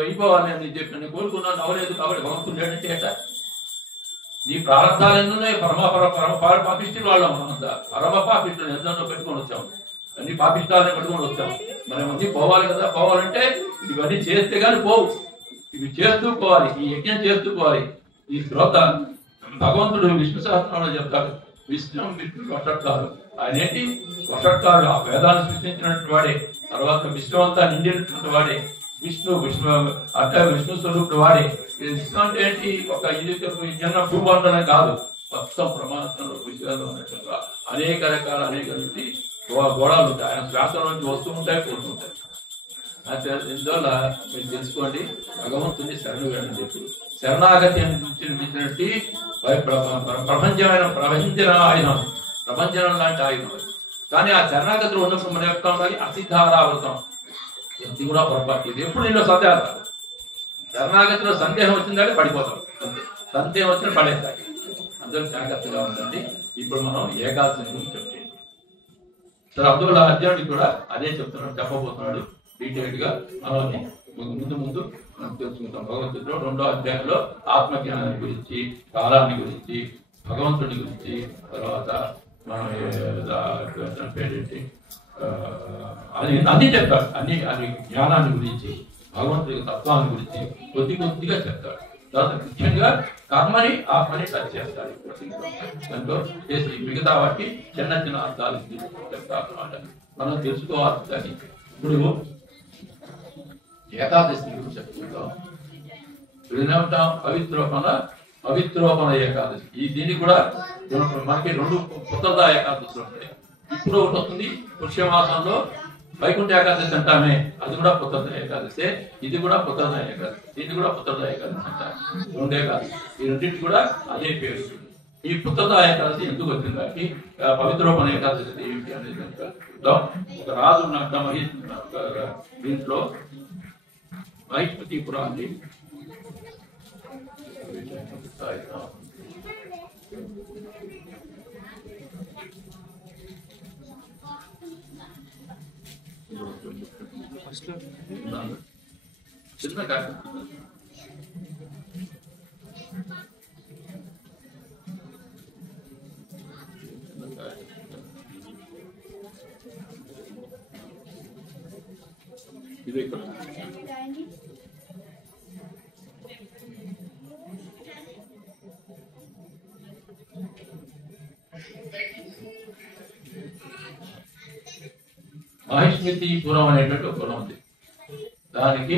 అయిపోవాలి అని చెప్పి నేను కోరుకున్నాను అవ్వలేదు కాబట్టి భగవంతుడు లేడంటే ఏట నీ ప్రారంభాలు ఎన్నున్నాయి. పాపిష్టి వాళ్ళం మనంతా పరమ పాపిష్టులు ఎంతో పెట్టుకొని వచ్చాం. అన్ని పాపిష్టాలని పెట్టుకొని వచ్చాం. మనం అన్ని పోవాలి కదా. పోవాలంటే ఇవన్నీ చేస్తే గానీ పోవు. ఇవి చేస్తూ పోవాలి. ఈ యజ్ఞం చేస్తూ పోవాలి. ఈ శ్రోత భగవంతుడు విష్ణు సహస్రనామంలో చెప్తాడు. విష్ణు వషట్కారు. ఆయన ఏంటి వషట్కారుడు. ఆ వేదాన్ని సృష్టించినటువంటి వాడే. తర్వాత విష్ణు అంతా నిండినటువంటి వాడే. విష్ణు అంటే విష్ణు స్వరూపుడు వాడే. విష్ణు అంటే ఏంటి ఒక ఇది చిన్న భూమండలం కాదు. మొత్తం ప్రమాణంలో విషయాలు ఉన్నట్టుగా అనేక రకాల అనేక గోళాలు ఉంటాయి. ఆయన శ్వాసల నుంచి వస్తూ ఉంటాయి, పోతుంటాయి. ఇందువల్ల మీరు తెలుసుకోండి, భగవంతుని శరణు వేయడం చెప్పి శరణాగతి అనిపించినటువంటి ప్రపంచన ఆయుధం, ప్రపంచనం లాంటి ఆయుధం. కానీ ఆ శరణాగతిలో ఉన్నప్పుడు మనం చెప్తా ఉండాలి అసిద్ధారావృతం. ఇది కూడా పొరపాటు. ఇది ఎప్పుడు నేను సందేహం. శరణాగతిలో సందేహం వచ్చిందంటే పడిపోతాం. సందేహం వచ్చిన పడేస్తాయి. అందరూ జాగ్రత్తగా ఉండండి. ఇప్పుడు మనం ఏకాదశి గురించి చెప్తాం. సరే, అందువల్ల అర్జునుడికి కూడా అదే చెప్తున్నాడు, చెప్పబోతున్నాడు డీటెయిల్ గా. ముందు మనం తెలుసుకుంటాం. భగవద్గీతలో 2వ అధ్యాయంలో ఆత్మజ్ఞానాన్ని గురించి, కాలాన్ని గురించి, భగవంతుడి గురించి, తర్వాత మనం పేరేంటి అన్ని చెప్తాడు. అది జ్ఞానాన్ని గురించి, భగవంతుడి తత్వాన్ని గురించి కొద్దిగా చెప్తాడు. తర్వాత ముఖ్యంగా కర్మని ఆత్మని టచ్ చేస్తాడు. దాంట్లో చేసి మిగతా వాటికి చిన్న చిన్న అర్థాలు చెప్తారు అన్నమాట. మనం తెలుసుకోవాలి. దాన్ని ఇప్పుడు ఏకాదశి గురించి చెప్పుకుంటాం. ఏమంటాం? పవిత్రోపణ ఏకాదశి. దీనికి కూడా మనకి 2 పుత్రదా ఏకాదశులు ఉంటాయి. ఇప్పుడు ఒకటి వస్తుంది పుష్యమాసంలో వైకుంఠ ఏకాదశి అంటామే, అది కూడా పుత్రద ఏకాదశి. ఇది కూడా పుత్రద ఏకాదశి, ఇది కూడా పుత్రద ఏకాదశి అంటారు. 2 ఏకాదశి. ఈ రెండింటి కూడా అదే పేరు. ఈ పుత్రద ఏకాదశి ఎందుకు వచ్చిందంటే పవిత్రోపణ ఏకాదశి ఏమిటి అనేది చూద్దాం. ఒక రాజు ఉన్నట్ట దీంట్లో మహిష్మతీపురాన్ని చిన్నగా ఇది ఇక్కడ మహిష్మతీపురం అనేటువంటి ఒక పురం ఉంది. దానికి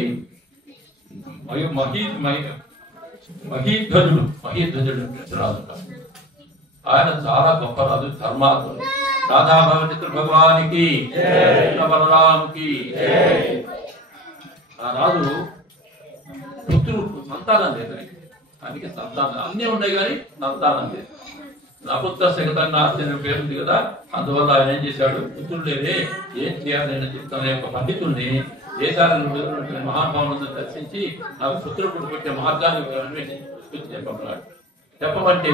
మహీధ్వజుడు రాజు. ఆయన చాలా గొప్ప రాజు, ధర్మాత్ముడు. రాధాభవచిత్ర భగవానికి, బలరాముకి. ఆ రాజు పుత్రుడు సంతానం లేదు. ఆయనకి సంతానం అన్నీ ఉన్నాయి కానీ సంతానం లేదు. నపుత్ర శగతన్నార్చన పేరుంది కదా. అందువల్ల ఆయన ఏం చేశాడు? పుత్రుడు లేదే, ఏం చేయాలి నేను చెప్తాను. ఒక పండితుల్ని దేశాలను మహానుభావులను దర్శించి నాకు పుత్రుడు పెట్టే మార్గాన్ని చెప్పమన్నాడు. చెప్పమంటే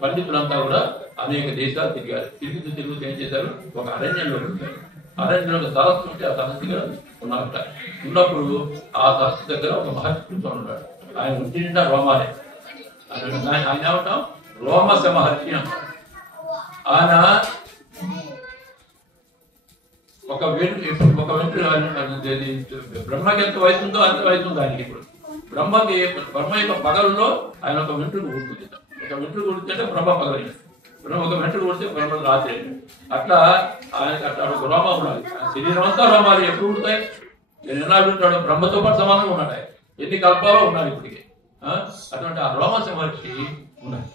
పండితులంతా కూడా అనేక దేశాలు తిరిగారు. తిరుగుతూ ఏం చేశారు? ఒక అరణ్యంలో ఉంటారు. అరణ్యంలో ఒక సరస్సు ఉంటే ఆ సరస్సు దగ్గర ఉన్నట. ఉన్నప్పుడు ఆ సరస్సు దగ్గర ఒక మహర్షి కూర్చొని ఉన్నాడు. ఆయన ఇంటి నిండా రోమాలే. ఆయన ఏమంటాం? రోమస మహర్షి అంటాం. ఆయన ఒక వెంట్రు బ్రహ్మకి ఎంత వయసు ఉందో అంత వయసు ఉంది ఆయనకి. ఇప్పుడు బ్రహ్మ యొక్క పగలలో ఆయన ఒక వెంట్రుకు ఊరుకుంది. ఒక వెంట్రుకు ఊరుతుంటే బ్రహ్మ పగలైన, ఒక వెంట్రుకు ఊడితే బ్రహ్మ రాత్రి. అట్లా ఆయనకి అట్లా ఒక రోమం ఉండాలి. శరీరం అంతా రోమాలు ఎప్పుడు ఉంటాయి. నేను ఎన్నాళ్ళు ఉంటాడు? బ్రహ్మతో పాటు సమానంగా ఉన్నాడు. ఆయన ఎన్ని కల్పాలో ఉన్నాడు ఇప్పటికే. అటువంటి ఆ రోమస మహర్షి ఉన్నాడు,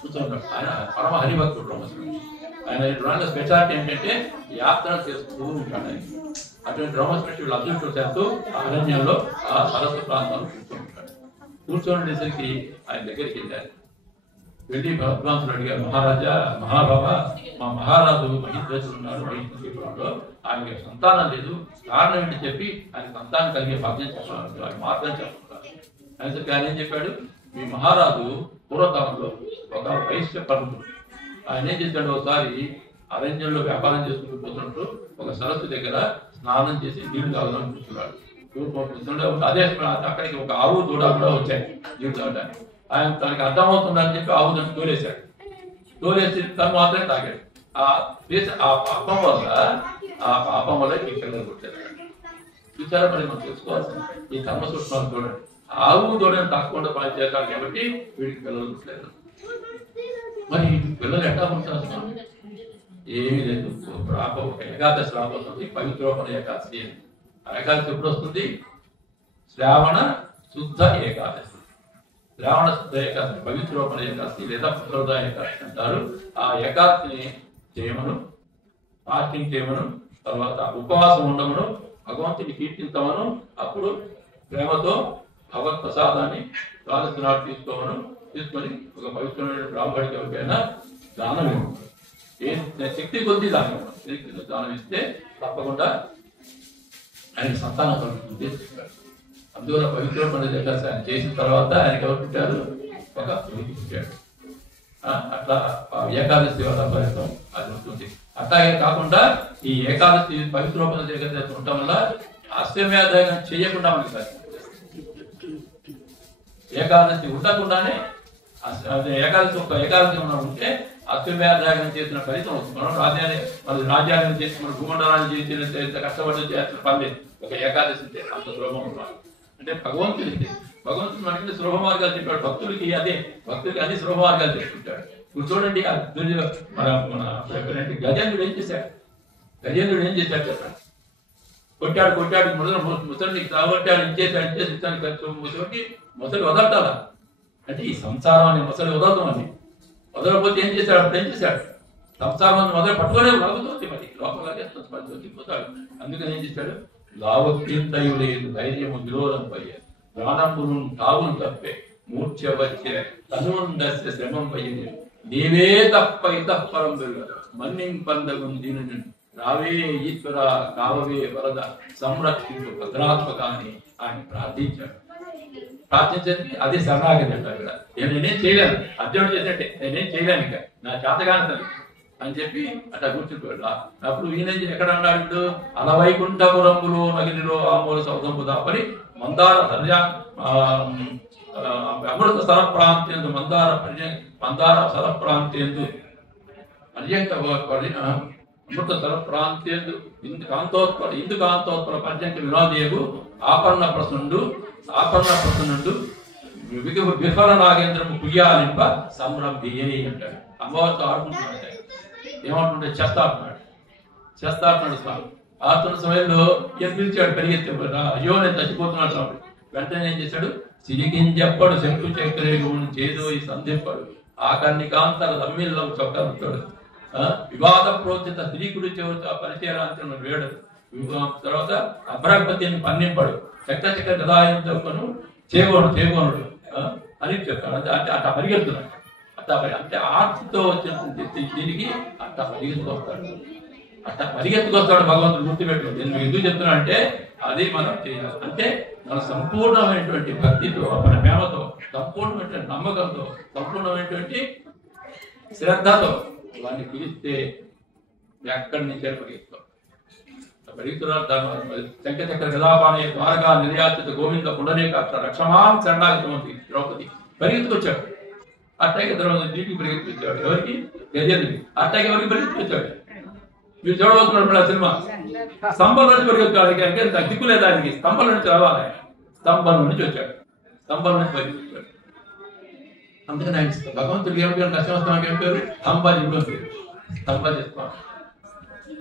కూర్చున్నాడు. ఆయన పరమ హరిభక్తుడు రోమస మహర్షి. ఆయన రెండు స్పెషాలిటీ ఏంటంటే యాత్రలు చేస్తూ ఉంటాడు. ఆయన అటువంటి రోమస మహర్షి వీళ్ళు అదృష్టం చేస్తూ అరణ్యంలో ఆ సరస్సు ప్రాంతాల్లో కూర్చొని ఉంటాడు. కూర్చోండేసరికి ఆయన దగ్గరికి వెళ్ళారు. వెళ్ళి భగవంతుడు అడిగారు, మహారాజా, మహాబాబ, మా మహారాజు మహిధ్వజుడు ఉన్నారు మహిష్మతీపురంలో, ఆయనకి సంతానం లేదు, కారణం ఏంటి చెప్పి ఆయన సంతానం కలిగే భాగ్యం చెప్పాలి, ఆయన మార్గం చెప్పాలి. ఆయన చెప్పి ఆయన ఏం చెప్పాడు? మీ మహారాజు పూర్వకాలంలో ఒక వైశ్య పరుడు ఆయన ఏం చేశాడు, ఒకసారి అరణ్యంలో వ్యాపారం చేసుకుంటూ పోతున్నట్టు ఒక సరస్సు దగ్గర స్నానం చేసి నీళ్లు తాగుదామని కూర్చున్నాడు. అదే అక్కడికి ఒక ఆవు దూడ కూడా వచ్చాయి నీళ్లు తాగడానికి. ఆయన తనకి అర్థమవుతుందని చెప్పి ఆవు దాన్ని తోలేశాడు. తోలేసి తను మాత్రమే తాగాడు. ఆ పాపం వల్ల ఈ పిల్లలు కొట్టారు. చూసారా, మరి మనం తెలుసుకోవాల్సింది ఈ కర్మ సూక్ష్మాలు చూడండి. ఆవు దూడని తాకుండా పని చేస్తాడు కాబట్టి వీడికి పిల్లలు పుట్టలేదు. మరి పిల్లలు ఎట్లా పుట్టారు? ఏమీ లేదు. ఒక ఏకాదశి రాబోతుంది, పవిత్రోపణ ఏకాదశి. ఆ ఏకాదశి ఎప్పుడు వస్తుంది? శ్రావణ శుద్ధ ఏకాదశి. శ్రావణ శుద్ధ ఏకాదశి, పవిత్రోపణ ఏకాదశి లేదా పుత్రోదయ ఏకాదశి అంటారు. ఆ ఏకాదశిని చేయమను, ఫాస్టింగ్ చేయమను, తర్వాత ఉపవాసం ఉండమను, భగవంతుని కీర్తించమను, అప్పుడు ప్రేమతో భగవత్ ప్రసాదాన్ని ద్వాదశి నాడు తీసుకొని ఒక పవిత్రమైన బ్రాహ్మడికి ఎవరికైనా దానం ఇవ్వడం. ఏ శక్తి కొద్ది దానం ఇవ్వడం. దానం ఇస్తే తప్పకుండా ఆయనకి సంతానం కలుగుతుంది చెప్పారు. అందువల్ల పవిత్రమైన ఏకాదశి ఆయన చేసిన తర్వాత ఆయనకి ఎవరు పుట్టారు? ఒక కొడుకు పుట్టాడు. అట్లా ఏకాదశి వల్ల ఫలితం అది ఉంటుంది. అట్లాగే కాకుండా ఈ ఏకాదశి పవిత్రోపణ ఏకాదశి ఉండటం వల్ల అశ్వమేధం చేయకుండా మనకి ఫలితం. ఏకాదశి ఉండకుండానే ఏకాదశి ఒక ఏకాదశి ఉంటే అశ్వమేధం చేసిన ఫలితం వస్తుంది. మనం రాజ్యాన్ని చేసి మన భూమండలాన్ని చేసిన కష్టపడి చేసిన పర్లేదు. ఒక ఏకాదశి అంత సులభం ఉండాలి. అంటే భగవంతుడు మనకి సులభ మార్గాలు చెప్పాడు. భక్తులకి అన్ని సులభ మార్గాలు చెప్పుకుంటాడు. ఇప్పుడు చూడండి, గజేంద్రుడు ఏం చేశాడు? చెప్పాడు. కొట్టాడు ముసలిని తాగొట్టాడు, ఇచ్చేసాడు. ముసలి వదలటాలా అంటే ఈ సంసారం అని ముసలి వదలటం అని. వదలకపోతే ఏం చేశాడు? అప్పుడు ఏం చేశాడు? సంసారం మొదలు పట్టుకోలే లాగుతుంది. మరి లోపల పోతాడు. అందుకని ఏం చేశాడు? లావక్యంతయు లేదు ధైర్యము విరోధం పోయే ప్రాణంబును తావును తప్పే మూర్ఛ వచ్చే తనుండస్య శ్రమం పోయేది నీవే తప్ప ఇతఃపరం మన్నింపందగుం దీని రావే ఈశ్వర కావవే వరద సంరక్షించు భద్రాత్మకాన్ని ఆయన ప్రార్థించండి. అదే శరణాగతి అంటారు. ఇక్కడ నేనేం చేయలేను, అర్జునుడు చేసినట్టే నేనేం చేయలేను, ఇక నా చేతగాని అని చెప్పి అట్లా కూర్చుంటాడు. అప్పుడు ఈయన ఎక్కడ అన్నాడు? అలవైకుంఠపురంబులో నగిరిలో ఆమూల సౌధంబు దాపరి మందార అమృత స్థల ప్రాంతేందు మందార స్థల ప్రాంతేందు అమృత స్థల ప్రాంతేందు ఇందు కాంతోత్పల పర్యంక వినోదేవు ఆపన్న ప్రసన్నుడు విఫల నాగేంద్రము కుయ్యాలింప సంరంభి అంటాడు. అమ్మవారితో ఆడుకుంటున్నాడు. ఏమంటుంటే చేస్తాడున్నాడు స్వామి. ఆడుతున్న సమయంలో ఈయన పిలిచాడు, పెరిగెత్తే అయ్యో నేను చచ్చిపోతున్నాడు స్వామి. వెంటనే ఏం చేశాడు? సిరిగింజెప్పడు శంకు చక్రేగును చేదో ఈ సంధింపడు ఆకర్ణికాంతర తమ్మిళ్ళం చొక్కరుతాడు. వివాద ప్రోచిత స్త్రీకుడు చెవుతో పరిచయాలను వేడు. తర్వాత అభ్రపతిని పన్నింపడు చక్క గదాయంతో చేగోనుడు అని చెప్తాడు. అంటే అట్లా పరిగెడుతున్నాడు. అంటే ఆర్తితో వచ్చిన దీనికి అట్లా పరిగెత్తుకొస్తాడు భగవంతుడు. గుర్తుపెట్టు. నేను ఎందుకు చెప్తున్నా అంటే అది మనం చేయాలి. అంటే మన సంపూర్ణమైనటువంటి భక్తితో, మన ప్రేమతో, సంపూర్ణమైనటువంటి నమ్మకంతో, సంపూర్ణమైనటువంటి శ్రద్ధతో వాడిని పిలిస్తే ఎక్కడి నుంచి పరిగెత్తాం. పరిగెత్తున్నారు. శంఖచక్ర గదాపానే ద్వారకా నిర్యాచిత గోవింద పుండరీకాక్ష రక్షమాన్ శరణాగతి ద్రౌపది పరిగెత్తుకొచ్చాడు. అట్టాగే తర్వాత దీనికి పరిగెత్తించాడు. ఎవరికి? గజేంద్రుడికి. అట్టాగే ఎవరికి పరిగెత్తించాడు? మీరు చూడబోతున్నాడు సినిమా. స్తంభం నుంచి పరిగెత్తాడు. అంటే దిక్కులేదు ఆయనకి. స్తంభం నుంచి రావాలి. స్తంభం నుంచి వచ్చాడు. స్తంభం నుంచి పరిగెత్తాడు. అందుకని ఆయన భగవంతుడికి ఏం పేరు? నరసింహస్వామికి ఏం పేరు? స్తంభాజుడు అని పేరు. స్తంభాజిస్వామి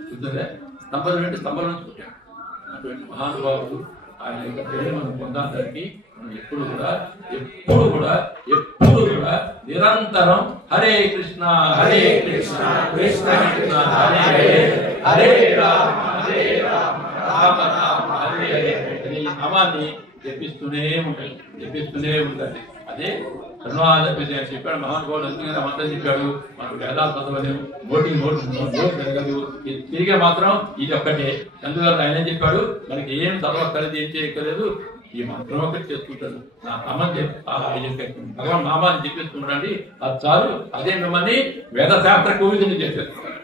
చూస్తుందే. స్తంభం అంటే స్తంభం నుంచి వచ్చాడు. అటువంటి మహానుభావుడు ఆయన యొక్క పేరు మనం పొందడానికి మనం ఎప్పుడు కూడా నిరంతరం హరే కృష్ణ కృష్ణ కృష్ణ హరే హరే రామ రామ రామ హరే హరే ఈ నామాన్ని జపిస్తూనే ఉండాలి. అదే ధన్యవాద చెప్పాడు మహానుభావుడు. ఎందుకంటే మంత్రం చెప్పాడు. మనకు వేదాలు చదవలేము, నోటి జరగదు. తిరిగే మాత్రం ఇది ఒక్కటే. అందువల్ల ఆయన ఏం చెప్పాడు? మనకి ఏం చదవక్కర్లేదు, ఏం చేయక్కర్లేదు. ఈ మంత్రం ఒకటి చేసుకుంటాడు, నా నామాన్ని భగవాన్ నామాన్ని చెప్పేసుకుంటాండి, అది చాలు. అదే మిమ్మల్ని వేదశాస్త్ర కోవిదుని చేసేస్తున్నాడు.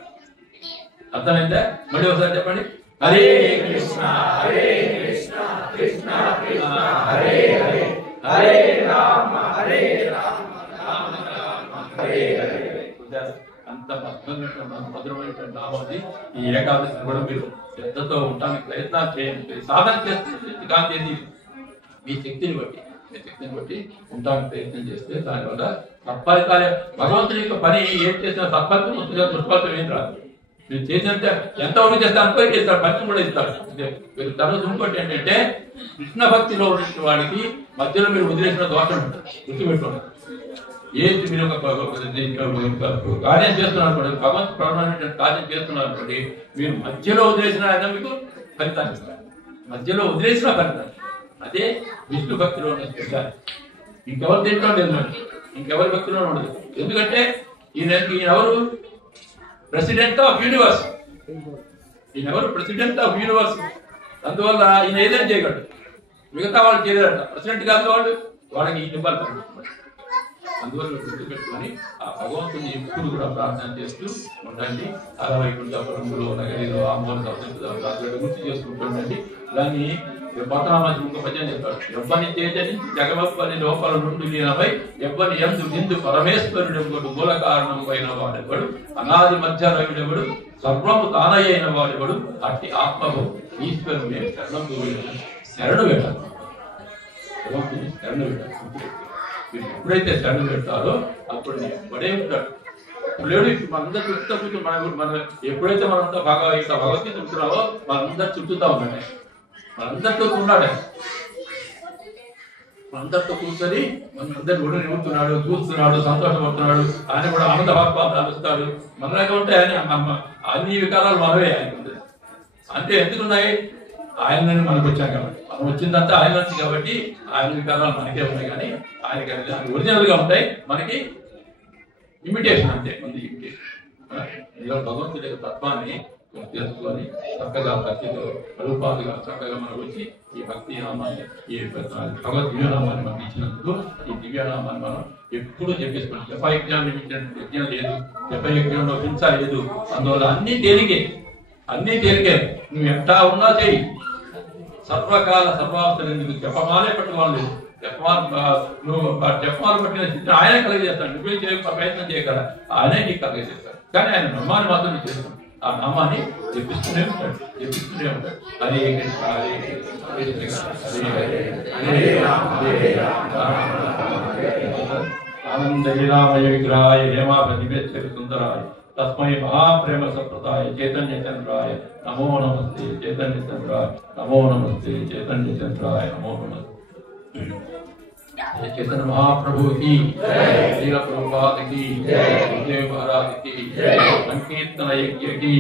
అర్థమైందా? మళ్ళీ ఒకసారి చెప్పండి. హరే కృష్ణ హరే కృష్ణ కృష్ణ కృష్ణ హరే హరే హరే రామ హరే రామ రామ రామ హరే హరే. అంత మధురమైన నామాన్ని ఈ ఏకాదశి కూడా మీరు శ్రద్ధతో ఉండడానికి ప్రయత్నాలు చేయండి. సాధన చేస్తే కాంతి మీ శక్తిని బట్టి ఉండడానికి ప్రయత్నం చేస్తే దానివల్ల సత్ఫలితాలే. భగవంతుని యొక్క పని ఏం చేసినా సత్ఫలితం వస్తుందో దుష్ఫలితం ఏం రాదు. మీరు చేసినంత ఎంతవరకు చేస్తే అంతవరకు చేస్తారు, ఫలితం కూడా ఇస్తారు. తర్వాత ఇంకోటి ఏంటంటే కృష్ణ భక్తిలో ఉన్న వాడికి మధ్యలో మీరు వదిలేసిన దోషం ఉంటుంది, గుర్తుపెట్టుకోండి. ఏంటి మీరు ఒక కార్యం చేస్తున్నారు అనుకోండి, భగవంతు ప్రధానమైన కార్యం చేస్తున్నారు అనుకోండి, మీరు మధ్యలో వదిలేసిన ఆయన మీకు ఫలితాన్ని ఇస్తారు. మధ్యలో వదిలేసిన ఫలితాన్ని. అదే విష్ణు భక్తిలో ఉన్న స్పెషాలిటీ. ఇంకెవరు దేంట్లో లేదు, ఇంకెవరి భక్తిలో ఉండదు. ఎందుకంటే ఈయనెవరు? President of universe. ఈయనెవరు? President of universe. అందువల్ల ఈయన ఏదైనా చేయగలడు, మిగతా వాళ్ళు చేయలేరట. ప్రెసిడెంట్ కాదు వాళ్ళు, వాళ్ళకి ఈయన ఇవ్వాలి. అందువల్ల గుర్తుపెట్టుకొని ఆ భగవంతుని ఎప్పుడు కూడా ప్రార్థన చేస్తూ ఉండండి. 65 నగరిలో ఆందోళన గుర్తు చేసుకుంటుండండి. దాన్ని పట్టణామాసి ఇంకో పద్యం చెప్తాడు. ఎవ్వని చేతని జగమప్పని లోపల నుండి నేనపై ఎవ్వని ఎందు నిందు పరమేశ్వరుడెవడు మూల కారణం అయిన వాడెవడు అనాది మధ్య రవిడెవడు సర్వము తానయ్యైన వాడెవడు అట్టి ఆత్మకు ఈశ్వరుడే శరణు పెట్టాలి. భగవంతుని శరణు పెట్టాలి. మీరు ఎప్పుడైతే శరణు పెడతారో అప్పుడు నేను పడే ఉంటాడు. లేడు మనందరూ చుట్టూ కూర్చొని మన ఎప్పుడైతే మనంతా భగవద్గీత ఉంటున్నావో మనందరూ చుట్టూతా ఉన్నాడు. మనందరితో ఉన్నాడు. మనందరితో కూర్చొని మనందరు కూడా నిలుపుతున్నాడు, చూస్తున్నాడు, సంతోషపడుతున్నాడు. ఆయన కూడా ఆనంద భావాలు ఇస్తాడు. మనలాగా ఉంటే ఆయన అన్ని వికారాలు మనవే ఆయన. అంటే ఎందుకున్నాయి? ఆయన మనకు వచ్చాం కాబట్టి, మనం వచ్చిందంతా ఆయన నుంచి కాబట్టి ఆయన వికారాలు మనకే ఉన్నాయి. కానీ ఆయనకి ఒరిజినల్ గా ఉంటాయి, మనకి ఇమిటేషన్ అంతే. ముందు ఇమిటేషన్. ఇలా భగవంతుడి యొక్క తత్వాన్ని తెలుసుకొని చక్కగా భక్తితో రూపాలుగా చక్కగా మనం వచ్చి ఈ భక్తి నామాన్ని, ఈ భగవద్ దివ్యనామాన్ని మనకి ఇచ్చినందుకు ఈ దివ్యనామాన్ని మనం ఎప్పుడూ చెప్పేసుకోండి. జపయజ్ఞం యజ్ఞం లేదు, జపయజ్ఞంలో హింస లేదు. అందువల్ల అన్ని తేలికే. నువ్వు ఎట్టా ఉన్నా చేయి. సర్వకాల సర్వావస్థలు ఎందుకు జపమాలే పట్టుకోవాలి. నువ్వు జపమాలు పట్టిన స్థితిని ఆయనే కలగజేస్తాడు. నువ్వే ప్రయత్నం చేయగల ఆయనే నీకు కలగజేస్తాడు. కానీ ఆయన నామాన్ని మాత్రం చేస్తాడు. ఆ నామాన్ని జపిస్తూనే ఉంటాడు. హరే కృష్ణ హరే కృష్ణ హరే ఆనందయ రామయ విగ్రహాయ హేమాభివేశ్వర సుందరాయ తస్మై మహాప్రేమ సప్రదాయ చైతన్య చంద్రాయ నమో నమస్తే. చైతన్య చంద్రాయ నమో నమస్తే. చైతన్య చంద్రాయ నమో నమస్తే. चैतन्य महाप्रभु की लीला प्रभुपाद की, गुरुदेव महाराज की, संकीर्तन यज्ञ की।